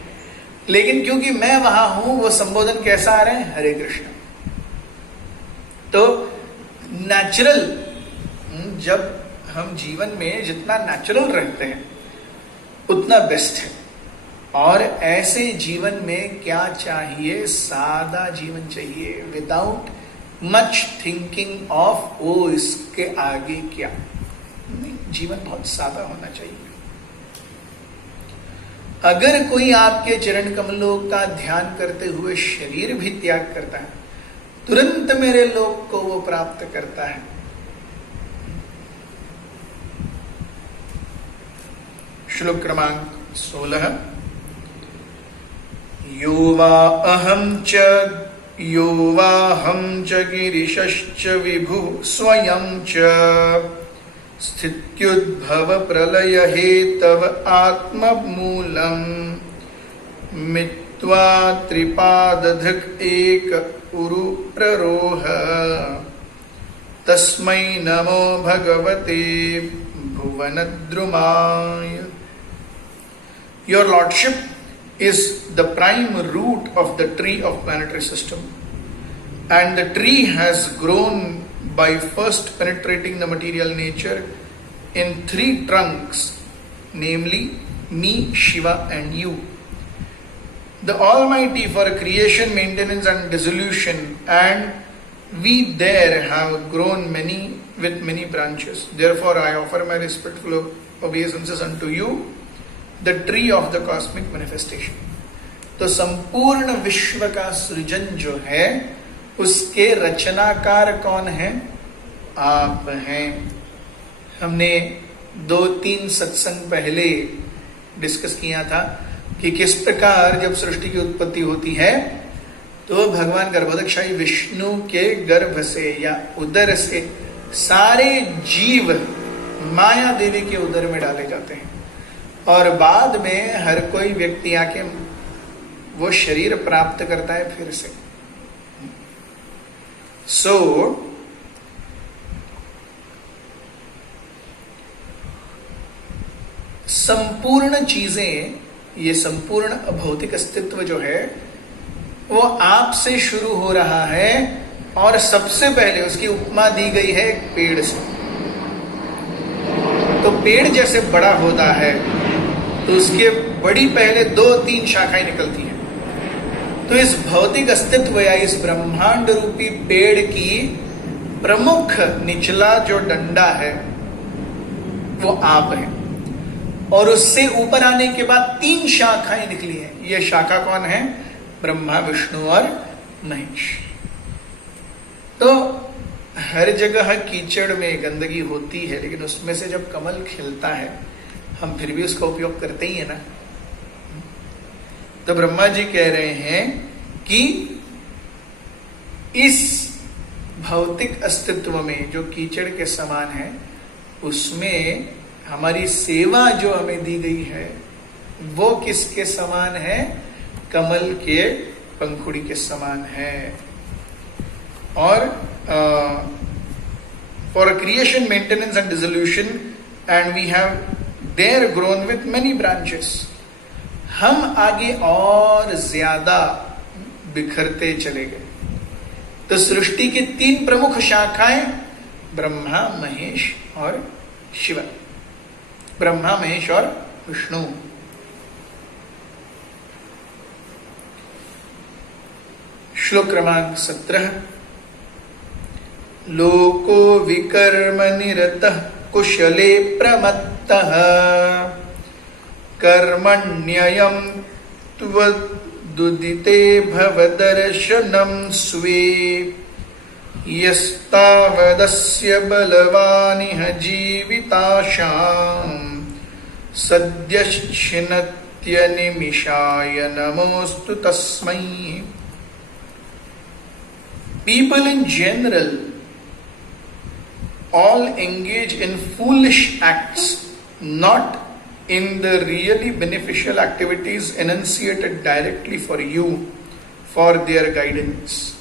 लेकिन क्योंकि मैं वहां हूं, वो संबोधन कैसा आ रहे हैं? हरे कृष्णा. तो नेचुरल, जब हम जीवन में जितना नेचुरल रहते हैं उतना बेस्ट है. और ऐसे जीवन में क्या चाहिए? सादा जीवन चाहिए, without much thinking of oh इसके आगे क्या. नहीं, जीवन बहुत सादा होना चाहिए. अगर कोई आपके चरण कमलों का ध्यान करते हुए शरीर भी त्याग करता है, तुरंत मेरे लोक को वो प्राप्त करता है. श्लोक क्रमांक 16. यो वाहं च गिरिशश्च विभु स्वयं च स्थित्युद्भव प्रलय हेतव आत्ममूलम् मित्वा त्रिपादधृक् एक उरु प्ररोह तस्मै नमो भगवते भुवनद्रुमाय. Your Lordship is the prime root of the tree of planetary system, and the tree has grown by first penetrating the material nature in 3 trunks, namely me, Shiva and you. The Almighty for creation, maintenance and dissolution, and we there have grown with many branches. Therefore I offer my respectful obeisances unto you, the tree of the cosmic manifestation. तो संपूर्ण विश्व का सृजन जो है उसके रचनाकार कौन है? आप हैं. हमने 2-3 सत्संग पहले डिस्कस किया था कि किस प्रकार जब सृष्टि की उत्पत्ति होती है तो भगवान गर्भोदकशाही विष्णु के गर्भ से या उदर से सारे जीव माया देवी के उदर में डाले जाते हैं, और बाद में हर कोई व्यक्ति आके वो शरीर प्राप्त करता है फिर से. सो संपूर्ण चीजें, ये संपूर्ण भौतिक अस्तित्व जो है वो आपसे शुरू हो रहा है, और सबसे पहले उसकी उपमा दी गई है एक पेड़ से. तो पेड़ जैसे बड़ा होता है तो उसके बड़ी पहले 2-3 शाखाएं निकलती हैं. तो इस भौतिक अस्तित्व या इस ब्रह्मांड रूपी पेड़ की प्रमुख निचला जो डंडा है वो आप हैं, और उससे ऊपर आने के बाद 3 शाखाएं निकली हैं. ये शाखा कौन है? ब्रह्मा, विष्णु और महेश. तो हर जगह कीचड़ में गंदगी होती है, लेकिन उसमें से जब कमल खिलता है हम फिर भी उसका उपयोग करते ही है ना. तो ब्रह्मा जी कह रहे हैं कि इस भौतिक अस्तित्व में जो कीचड़ के समान है, उसमें हमारी सेवा जो हमें दी गई है वो किसके समान है? कमल के पंखुड़ी के समान है। और for creation, maintenance and dissolution, and we have there grown with many branches. हम आगे और ज्यादा बिखरते चले गए। तो सृष्टि की 3 प्रमुख शाखाएं ब्रह्मा, महेश और शिव, ब्रह्मा, महेश और विष्णु। श्लोक क्रमांक 17। लोको विकर्म निरतः कुशले प्रमत्तः कर्मण्ययं त्वदुदिते भवदर्शनं स्वे यस्तावदस्य बलवानिह जीविताशां सद्यश्चिनत्यनिमिषाय नमोस्तु तस्मै। People in general all engage in foolish acts, not in the really beneficial activities enunciated directly for you, for their guidance.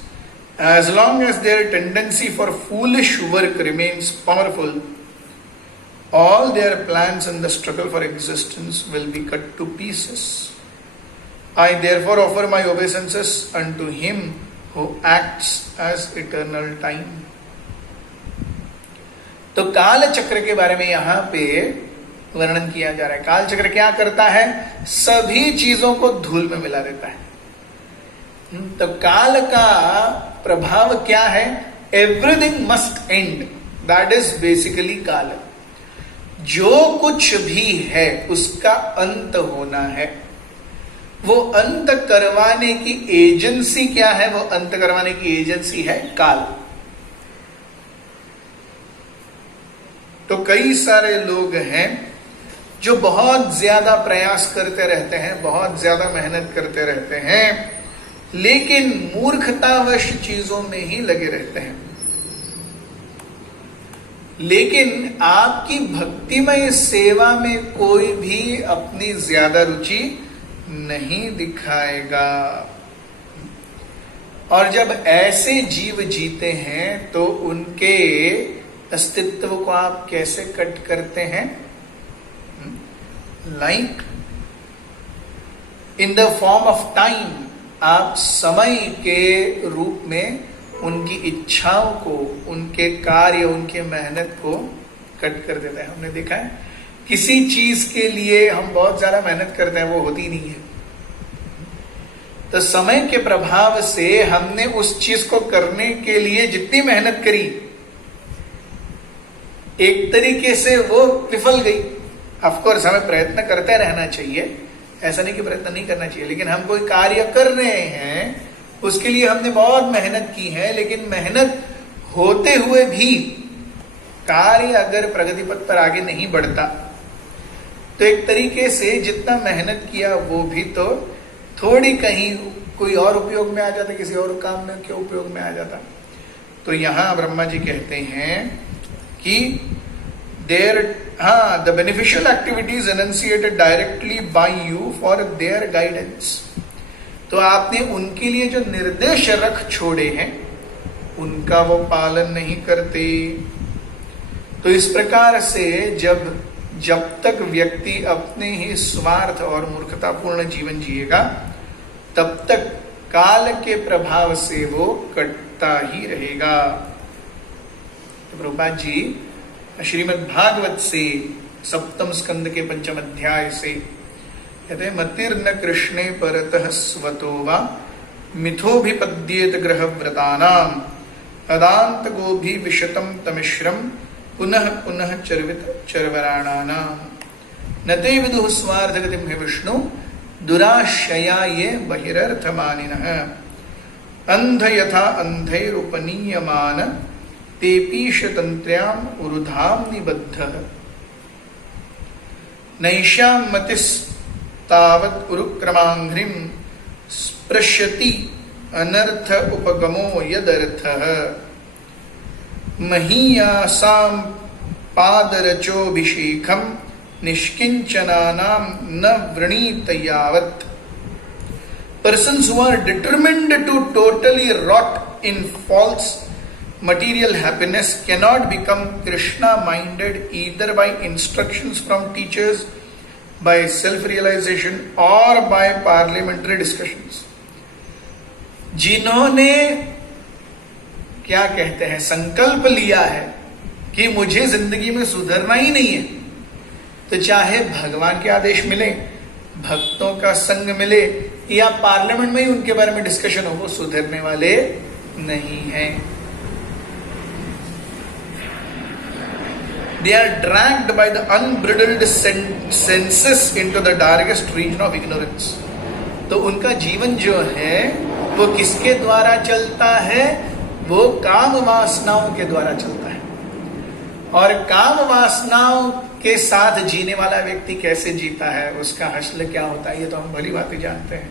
As long as their tendency for foolish work remains powerful, all their plans in the struggle for existence will be cut to pieces. I therefore offer my obeisances unto him who acts as eternal time. तो काल चक्र के बारे में यहां पे वर्णन किया जा रहा है। काल चक्र क्या करता है? सभी चीजों को धूल में मिला देता है। तो काल का प्रभाव क्या है? Everything must and, that is basically काल। जो कुछ भी है उसका अंत होना है। वो अंत करवाने की एजेंसी क्या है? वो अंत करवाने की एजेंसी है काल। तो कई सारे लोग हैं जो बहुत ज्यादा प्रयास करते रहते हैं, बहुत ज्यादा मेहनत करते रहते हैं, लेकिन मूर्खतावश चीजों में ही लगे रहते हैं। लेकिन आपकी भक्तिमय सेवा में कोई भी अपनी ज्यादा रुचि नहीं दिखाएगा। और जब ऐसे जीव जीते हैं तो उनके अस्तित्व को आप कैसे कट करते हैं? Like in the form of time, आप समय के रूप में उनकी इच्छाओं को, उनके कार्य, उनके मेहनत को कट कर देते हैं। हमने देखा है किसी चीज के लिए हम बहुत ज्यादा मेहनत करते हैं, वो होती नहीं है। तो समय के प्रभाव से हमने उस चीज को करने के लिए जितनी मेहनत करी, एक तरीके से वो विफल गई। ऑफकोर्स हमें प्रयत्न करते रहना चाहिए, ऐसा नहीं कि प्रयत्न नहीं करना चाहिए, लेकिन हम कोई कार्य कर रहे हैं, उसके लिए हमने बहुत मेहनत की है, लेकिन मेहनत होते हुए भी कार्य अगर प्रगति पथ पर आगे नहीं बढ़ता, तो एक तरीके से जितना मेहनत किया वो भी तो थोड़ी कहीं कोई और उपयोग में आ जाता, किसी और काम में क्यों उपयोग में आ जाता। तो यहां ब्रह्मा जी कहते हैं कि the beneficial activities enunciated directly by you for their guidance. तो आपने उनके लिए जो निर्देश रख छोड़े हैं उनका वो पालन नहीं करते। तो इस प्रकार से जब तक व्यक्ति अपने ही स्वार्थ और मूर्खतापूर्ण जीवन जिएगा, तब तक काल के प्रभाव से वो कटता ही रहेगा। तो प्रभुपाद जी श्रीमद् भागवत से 7वें स्कंद के 5वें अध्याय से कहते हैं, मतिर्न कृष्णे परतः स्वतो वा मिथोभिपद्येत ग्रहव्रतानाम अदांत गोभी विशतम तमिश्रम पुनः पुनः चर्वित चर्वराणानाम नते विदुः स्वार्थगतिं हे विष्णु दुराशया ये बहिरर्थमानिनः अंध यथा अंधैरुपनीयमान तेपीश तंत्र्याम उरुधाम निबद्धः नैष्याम मतिस तावत् उरुक्रमांघ्रिम स्पृश्यति अनर्थ उपगमो यदर्थः महीयासां पादरचोभिषेकम निष्किंचनानां न वृणीत यावत्. Persons who are determined to totally rot in false material happiness cannot become Krishna minded either by instructions from teachers, by self-realization or by parliamentary discussions. जिन्होंने क्या कहते हैं संकल्प लिया है कि मुझे जिंदगी में सुधरना ही नहीं है, तो चाहे भगवान के आदेश मिले, भक्तों का संग मिले या पार्लियामेंट में ही उनके बारे में डिस्कशन हो, वो सुधरने वाले नहीं हैं. They are dragged by the unbridled senses into the darkest region of ignorance. तो उनका जीवन जो है वो किसके द्वारा चलता है? वो काम वासनाओं के द्वारा चलता है. और काम वासनाओं के साथ जीने वाला व्यक्ति कैसे जीता है, उसका हश्र क्या होता है, ये तो हम भली भांति जानते हैं.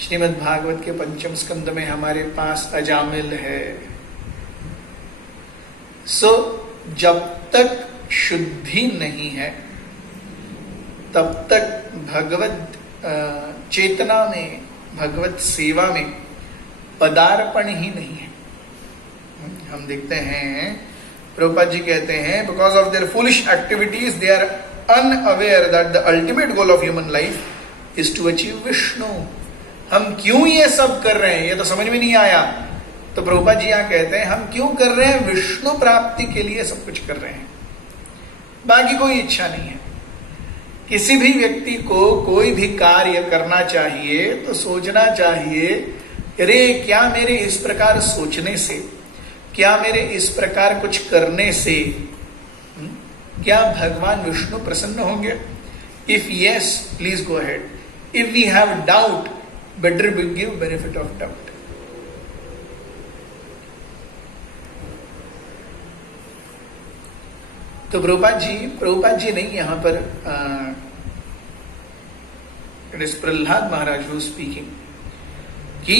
श्रीमद् भागवत के पंचम स्कंद में हमारे पास अजामिल है. जब तक शुद्धि नहीं है तब तक भगवत चेतना में, भगवत सेवा में पदार्पण ही नहीं है. हम देखते हैं प्रभुपाद जी कहते हैं, because of their foolish activities they are unaware that the ultimate goal of human life is to achieve Vishnu. हम क्यों ये सब कर रहे हैं, ये तो समझ में नहीं आया. तो प्रभुपाद जी यहाँ कहते हैं हम क्यों कर रहे हैं, विष्णु प्राप्ति के लिए सब कुछ कर रहे हैं, बाकी कोई इच्छा नहीं है. किसी भी व्यक्ति को कोई भी कार्य करना चाहिए तो सोचना चाहिए, अरे क्या मेरे इस प्रकार सोचने से, क्या मेरे इस प्रकार कुछ करने से क्या भगवान विष्णु प्रसन्न होंगे? If yes, please go ahead. If we have doubt, better we give benefit of doubt. तो प्रभुपाद जी नहीं, यहां पर it is Prahlad Maharaj who speaking, कि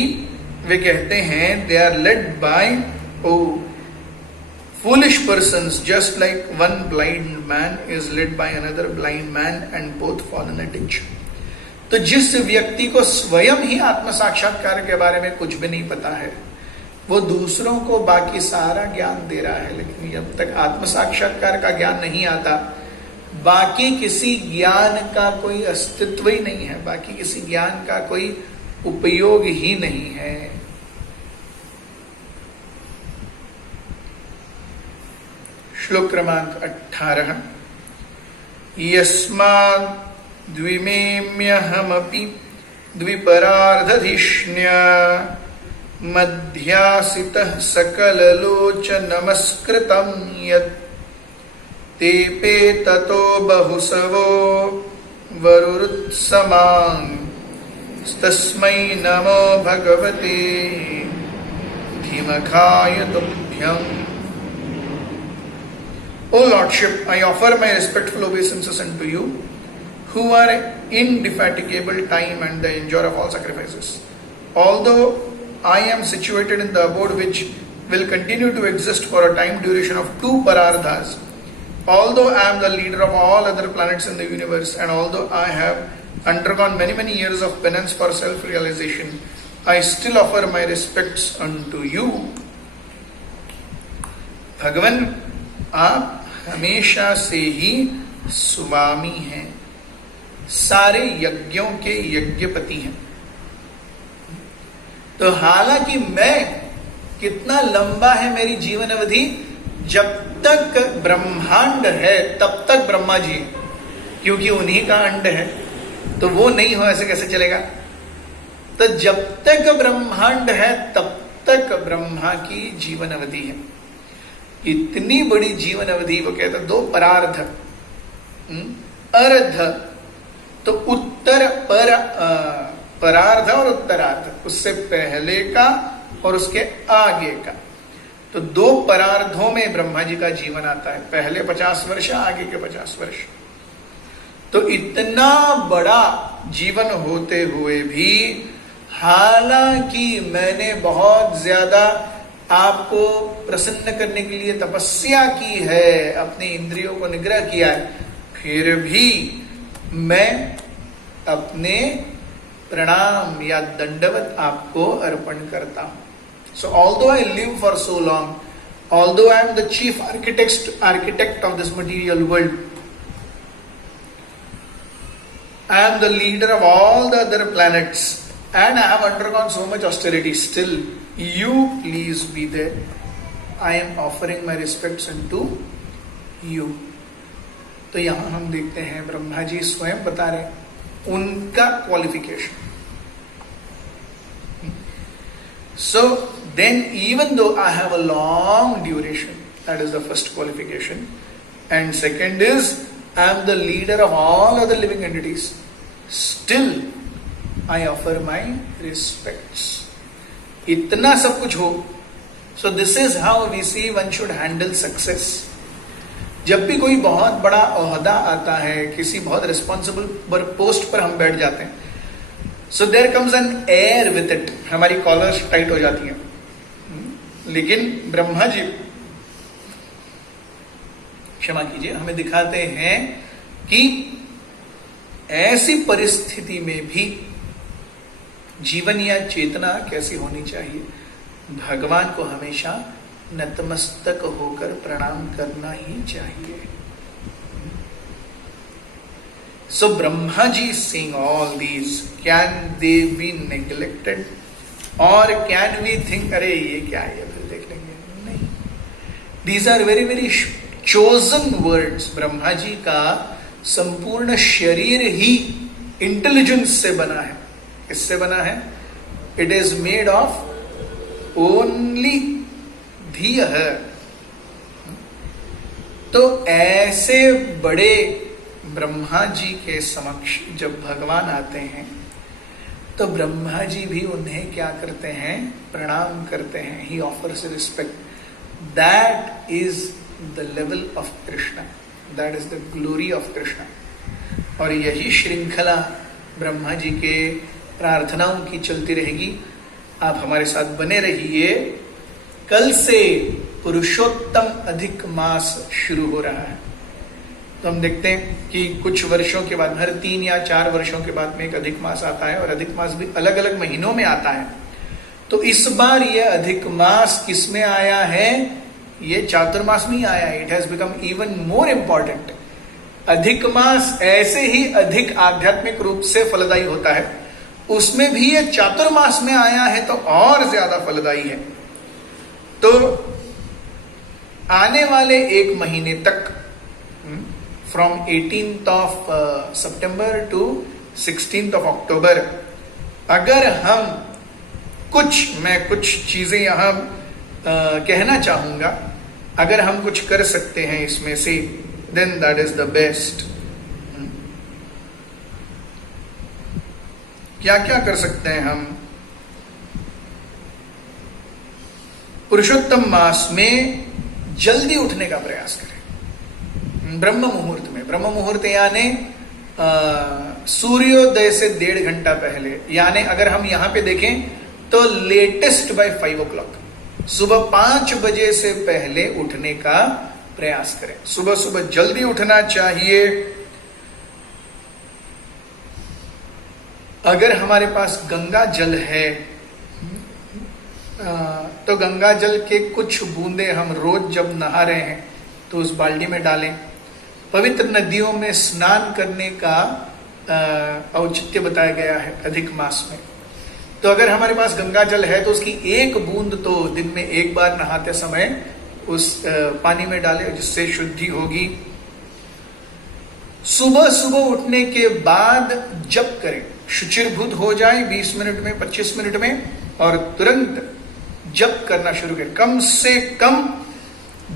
वे कहते हैं they are led by foolish persons, just like one blind man is led by another blind man and both fall in a ditch. तो जिस व्यक्ति को स्वयं ही आत्म साक्षात्कार के बारे में कुछ भी नहीं पता है, वो दूसरों को बाकी सारा ज्ञान दे रहा है, लेकिन जब तक आत्म साक्षात्कार का ज्ञान नहीं आता, बाकी किसी ज्ञान का कोई अस्तित्व ही नहीं है, बाकी किसी ज्ञान का कोई उपयोग ही नहीं है. श्लोक क्रमांक 18. यस्माद् द्विमेम्यहमपि द्विपरार्धधिष्ण्य मध्यासितः सकललोचनमस्कृतं यत् तेपे ततो बहुसवो वरुरुत्समांस्तस्मै नमो भगवते धीमकाय तुभ्यम्. O Lordship, I offer my respectful obeisances unto you, who are indefatigable time and the enjoyer of all sacrifices. Although I am situated in the abode which will continue to exist for a time duration of 2 parardhas, although I am the leader of all other planets in the universe, and although I have undergone many years of penance for self-realization, I still offer my respects unto you. भगवान, आप हमेशा से ही स्वामी हैं, सारे यज्ञों के यज्ञपति हैं. तो हालांकि मैं कितना लंबा है मेरी जीवन अवधि, जब तक ब्रह्मांड है तब तक ब्रह्मा जी, क्योंकि उन्हीं का अंड है, तो वो नहीं हो ऐसे कैसे चलेगा. तो जब तक ब्रह्मांड है तब तक ब्रह्मा की जीवन अवधि है. इतनी बड़ी जीवन अवधि, वो कहता 2 परार्ध, अर्ध तो उत्तर पर परार्ध और उत्तरार्ध, उससे पहले का और उसके आगे का. तो 2 परार्धों में ब्रह्मा जी का जीवन आता है, पहले 50 वर्ष, आगे के 50 वर्ष. तो तो इतना बड़ा जीवन होते हुए भी, हालांकि मैंने बहुत ज्यादा आपको प्रसन्न करने के लिए तपस्या की है, अपनी इंद्रियों को निग्रह किया है, फिर भी मैं अपने प्रणाम या दंडवत आपको अर्पण करता हूं। सो although I live for so long, although I am the chief architect of this material world, I am the leader of all the other planets and I have undergone so much austerity. Still, you please be there. I am offering my respects unto you. तो यहां हम देखते हैं ब्रह्मा जी स्वयं बता रहे उनका qualification. So then, even though I have a long duration, that is the first qualification, and second is I am the leader of all other living entities, still I offer my respects. इतना सब कुछ हो. So this is how we see one should handle success. जब भी कोई बहुत बड़ा ओहदा आता है, किसी बहुत रिस्पॉन्सिबल पोस्ट पर हम बैठ जाते हैं, so there comes an air with it. हमारी कॉलर्स टाइट हो जाती हैं. लेकिन ब्रह्मा जी, क्षमा कीजिए, हमें दिखाते हैं कि ऐसी परिस्थिति में भी जीवन या चेतना कैसी होनी चाहिए. भगवान को हमेशा नतमस्तक होकर प्रणाम करना ही चाहिए. सो Brahma ji seeing all these, can they be neglected or can we think अरे ये क्या है, फिर देख लेंगे? नहीं. These are very very chosen words. Brahma ji का संपूर्ण शरीर ही इंटेलिजेंस से बना है. किससे बना है? It is made of only धीयः. तो ऐसे बड़े ब्रह्मा जी के समक्ष जब भगवान आते हैं, तो ब्रह्मा जी भी उन्हें क्या करते हैं? प्रणाम करते हैं. He offers respect. That is the level of Krishna, that is the glory of Krishna. और यही श्रृंखला ब्रह्मा जी के प्रार्थनाओं की चलती रहेगी. आप हमारे साथ बने रहिए. कल से पुरुषोत्तम अधिक मास शुरू हो रहा है. तो हम देखते हैं कि कुछ वर्षों के बाद, हर 3 या 4 वर्षों के बाद में एक अधिक मास आता है, और अधिक मास भी अलग अलग महीनों में आता है. तो इस बार यह अधिक मास किस में आया है? ये चातुर्मास में ही आया है. It has become even more important. अधिक मास ऐसे ही अधिक आध्यात्मिक रूप से फलदायी होता है, उसमें भी ये चातुर्मास में आया है तो और ज्यादा फलदायी है. तो आने वाले 1 महीने तक, from 18th of September to 16th of October, अगर हम मैं कुछ चीजें यहां कहना चाहूंगा, अगर हम कुछ कर सकते हैं इसमें से, then that is the best. क्या क्या कर सकते हैं हम? पुरुषोत्तम मास में जल्दी उठने का प्रयास करें. ब्रह्म मुहूर्त में, ब्रह्म मुहूर्त यानी सूर्योदय से 1.5 घंटा पहले, यानी अगर हम यहां पे देखें तो लेटेस्ट बाय 5 o'clock, सुबह 5 बजे से पहले उठने का प्रयास करें. सुबह सुबह जल्दी उठना चाहिए. अगर हमारे पास गंगा जल है तो गंगा जल के कुछ बूंदे हम रोज जब नहा रहे हैं तो उस बाल्टी में डालें. पवित्र नदियों में स्नान करने का औचित्य बताया गया है अधिक मास में. तो अगर हमारे पास गंगा जल है तो उसकी 1 बूंद तो दिन में 1 बार नहाते समय उस पानी में डालें, जिससे शुद्धि होगी. सुबह सुबह उठने के बाद जप करें. शुचिर्भूत हो जाए 20 मिनट में, 25 मिनट में, और तुरंत जप करना शुरू करें. कम से कम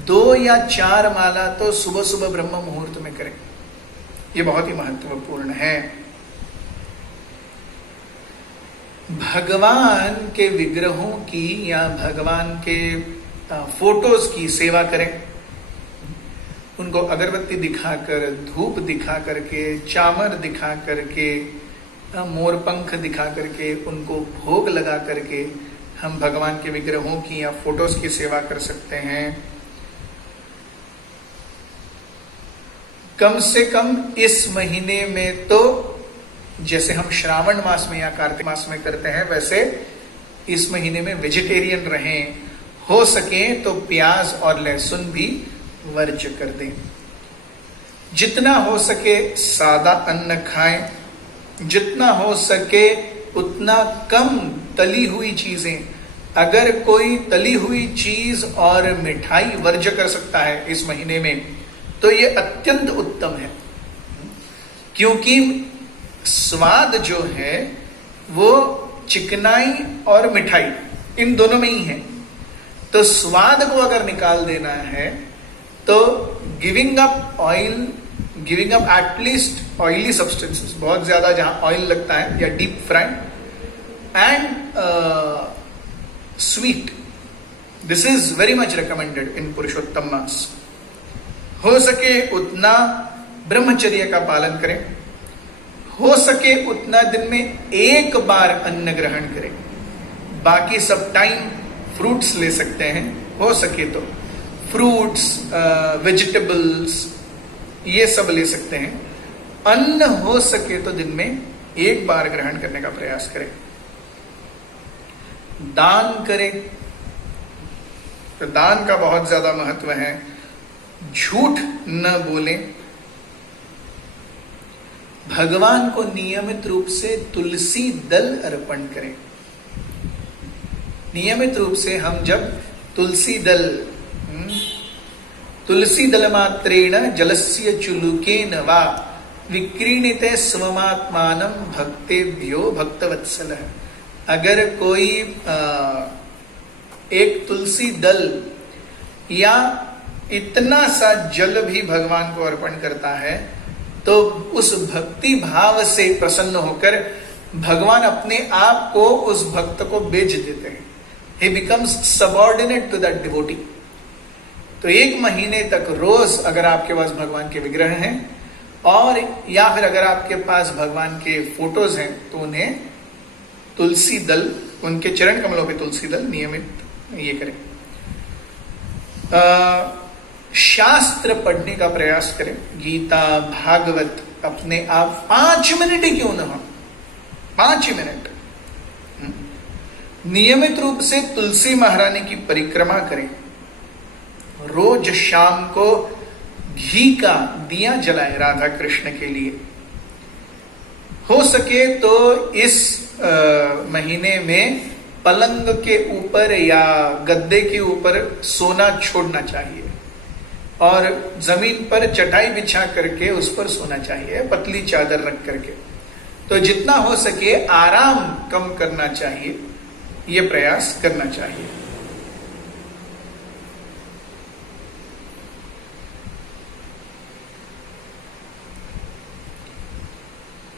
2 या 4 माला तो सुबह सुबह ब्रह्म मुहूर्त में करें. ये बहुत ही महत्वपूर्ण है. भगवान के विग्रहों की या भगवान के फोटोज की सेवा करें. उनको अगरबत्ती दिखाकर, धूप दिखा करके, चामर दिखा करके, मोरपंख दिखा करके, उनको भोग लगा करके हम भगवान के विग्रहों की या फोटोज की सेवा कर सकते हैं। कम से कम इस महीने में तो जैसे हम श्रावण मास में या कार्तिक मास में करते हैं, वैसे इस महीने में वेजिटेरियन रहें। हो सके तो प्याज और लहसुन भी वर्ज कर दें। जितना हो सके सादा अन्न खाएं। जितना हो सके उतना कम तली हुई चीजें। अगर कोई तली हुई चीज और मिठाई वर्ज कर सकता है इस महीने में, तो ये अत्यंत उत्तम है, क्योंकि स्वाद जो है वो चिकनाई और मिठाई इन दोनों में ही है। तो स्वाद को अगर निकाल देना है तो giving up oil, giving up at least oily substances, बहुत ज्यादा जहां ऑयल लगता है, या deep fried and sweet, this is very much recommended in Purushottam maas. हो सके उतना ब्रह्मचर्य का पालन करें। हो सके उतना दिन में एक बार अन्न ग्रहण करें। बाकी सब टाइम फ्रूट्स ले सकते हैं, हो सके तो फ्रूट्स, वेजिटेबल्स, ये सब ले सकते हैं। अन्न हो सके तो दिन में एक बार ग्रहण करने का प्रयास करें। दान करें, तो दान का बहुत ज्यादा महत्व है। झूठ न बोलें। भगवान को नियमित रूप से तुलसी दल अर्पण करें। नियमित रूप से हम जब तुलसी दल मात्रेण जलस्य चुलुकेन वा विक्रीणिते स्वमात्मानं भक्तेभ्यो भक्तवत्सल। अगर कोई एक तुलसी दल या इतना सा जल भी भगवान को अर्पण करता है, तो उस भक्ति भाव से प्रसन्न होकर भगवान अपने आप को उस भक्त को बेच देते हैं। He becomes subordinate to that devotee. तो एक महीने तक रोज अगर आपके पास भगवान के विग्रह हैं, और या फिर अगर आपके पास भगवान के फोटोज हैं, तो उन्हें तुलसी दल, उनके चरण कमलों पे तुलसी दल नियमित ये करें। शास्त्र पढ़ने का प्रयास करें। गीता, भागवत, अपने आप 5 मिनट ही क्यों ना हो, 5 मिनट नियमित रूप से तुलसी महारानी की परिक्रमा करें। रोज शाम को घी का दिया जलाएं राधा कृष्ण के लिए। हो सके तो इस महीने में पलंग के ऊपर या गद्दे के ऊपर सोना छोड़ना चाहिए, और जमीन पर चटाई बिछा करके उस पर सोना चाहिए, पतली चादर रख करके। तो जितना हो सके आराम कम करना चाहिए, ये प्रयास करना चाहिए।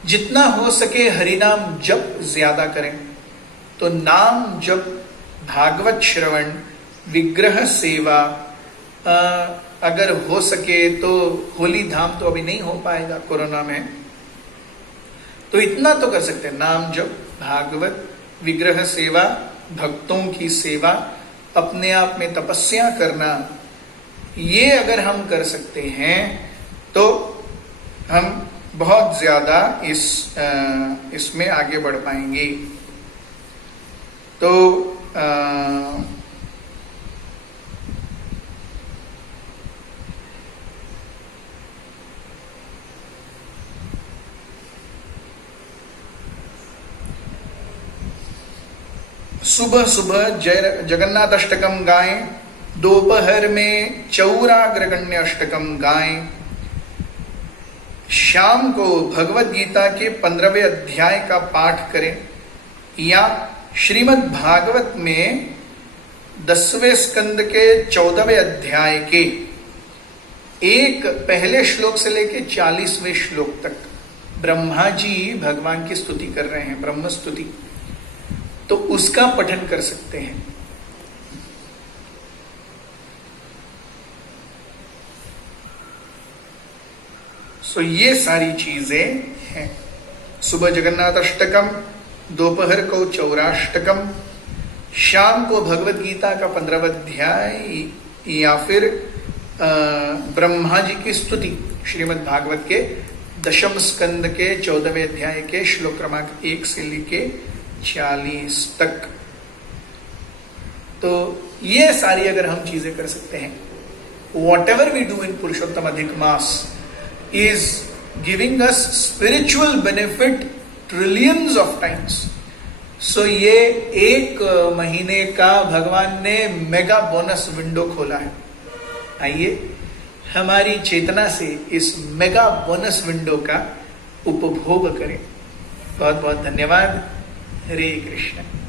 जितना हो सके हरिनाम जप ज्यादा करें। तो नाम जप, भागवत श्रवण, विग्रह सेवा, अगर हो सके तो होली धाम तो अभी नहीं हो पाएगा कोरोना में, तो इतना तो कर सकते हैं। नाम जप, भागवत, विग्रह सेवा, भक्तों की सेवा, अपने आप में तपस्या करना, ये अगर हम कर सकते हैं तो हम बहुत ज्यादा इसमें आगे बढ़ पाएंगे। तो सुबह सुबह जगन्नाथ अष्टकम गाएं, दोपहर में चौराग्रगण्य अष्टकम गाएं, शाम को भगवत गीता के 15वें अध्याय का पाठ करें, या श्रीमद् भागवत में 10वें स्कंद के 14वें अध्याय के एक पहले श्लोक से लेके 40वें श्लोक तक ब्रह्मा जी भगवान की स्तुति कर रहे हैं, ब्रह्म स्तुति, तो उसका पठन कर सकते हैं। सो ये सारी चीजें हैं। सुबह जगन्नाथ अष्टकम, दोपहर को चौराष्टकम, शाम को भगवत गीता का 15वां अध्याय या फिर ब्रह्मा जी की स्तुति श्रीमद् भागवत के दशम स्कंद के 14वें अध्याय के श्लोक क्रमांक 1 से लेके 40 तक। तो ये सारी अगर हम चीजें कर सकते हैं, whatever we do in पुरुषोत्तम अधिक मास is giving us spiritual benefit trillions of times. So ये एक महीने का भगवान ने मेगा बोनस विंडो खोला है। आइए हमारी चेतना से इस मेगा बोनस विंडो का उपभोग करें। बहुत बहुत धन्यवाद। हरे कृष्ण।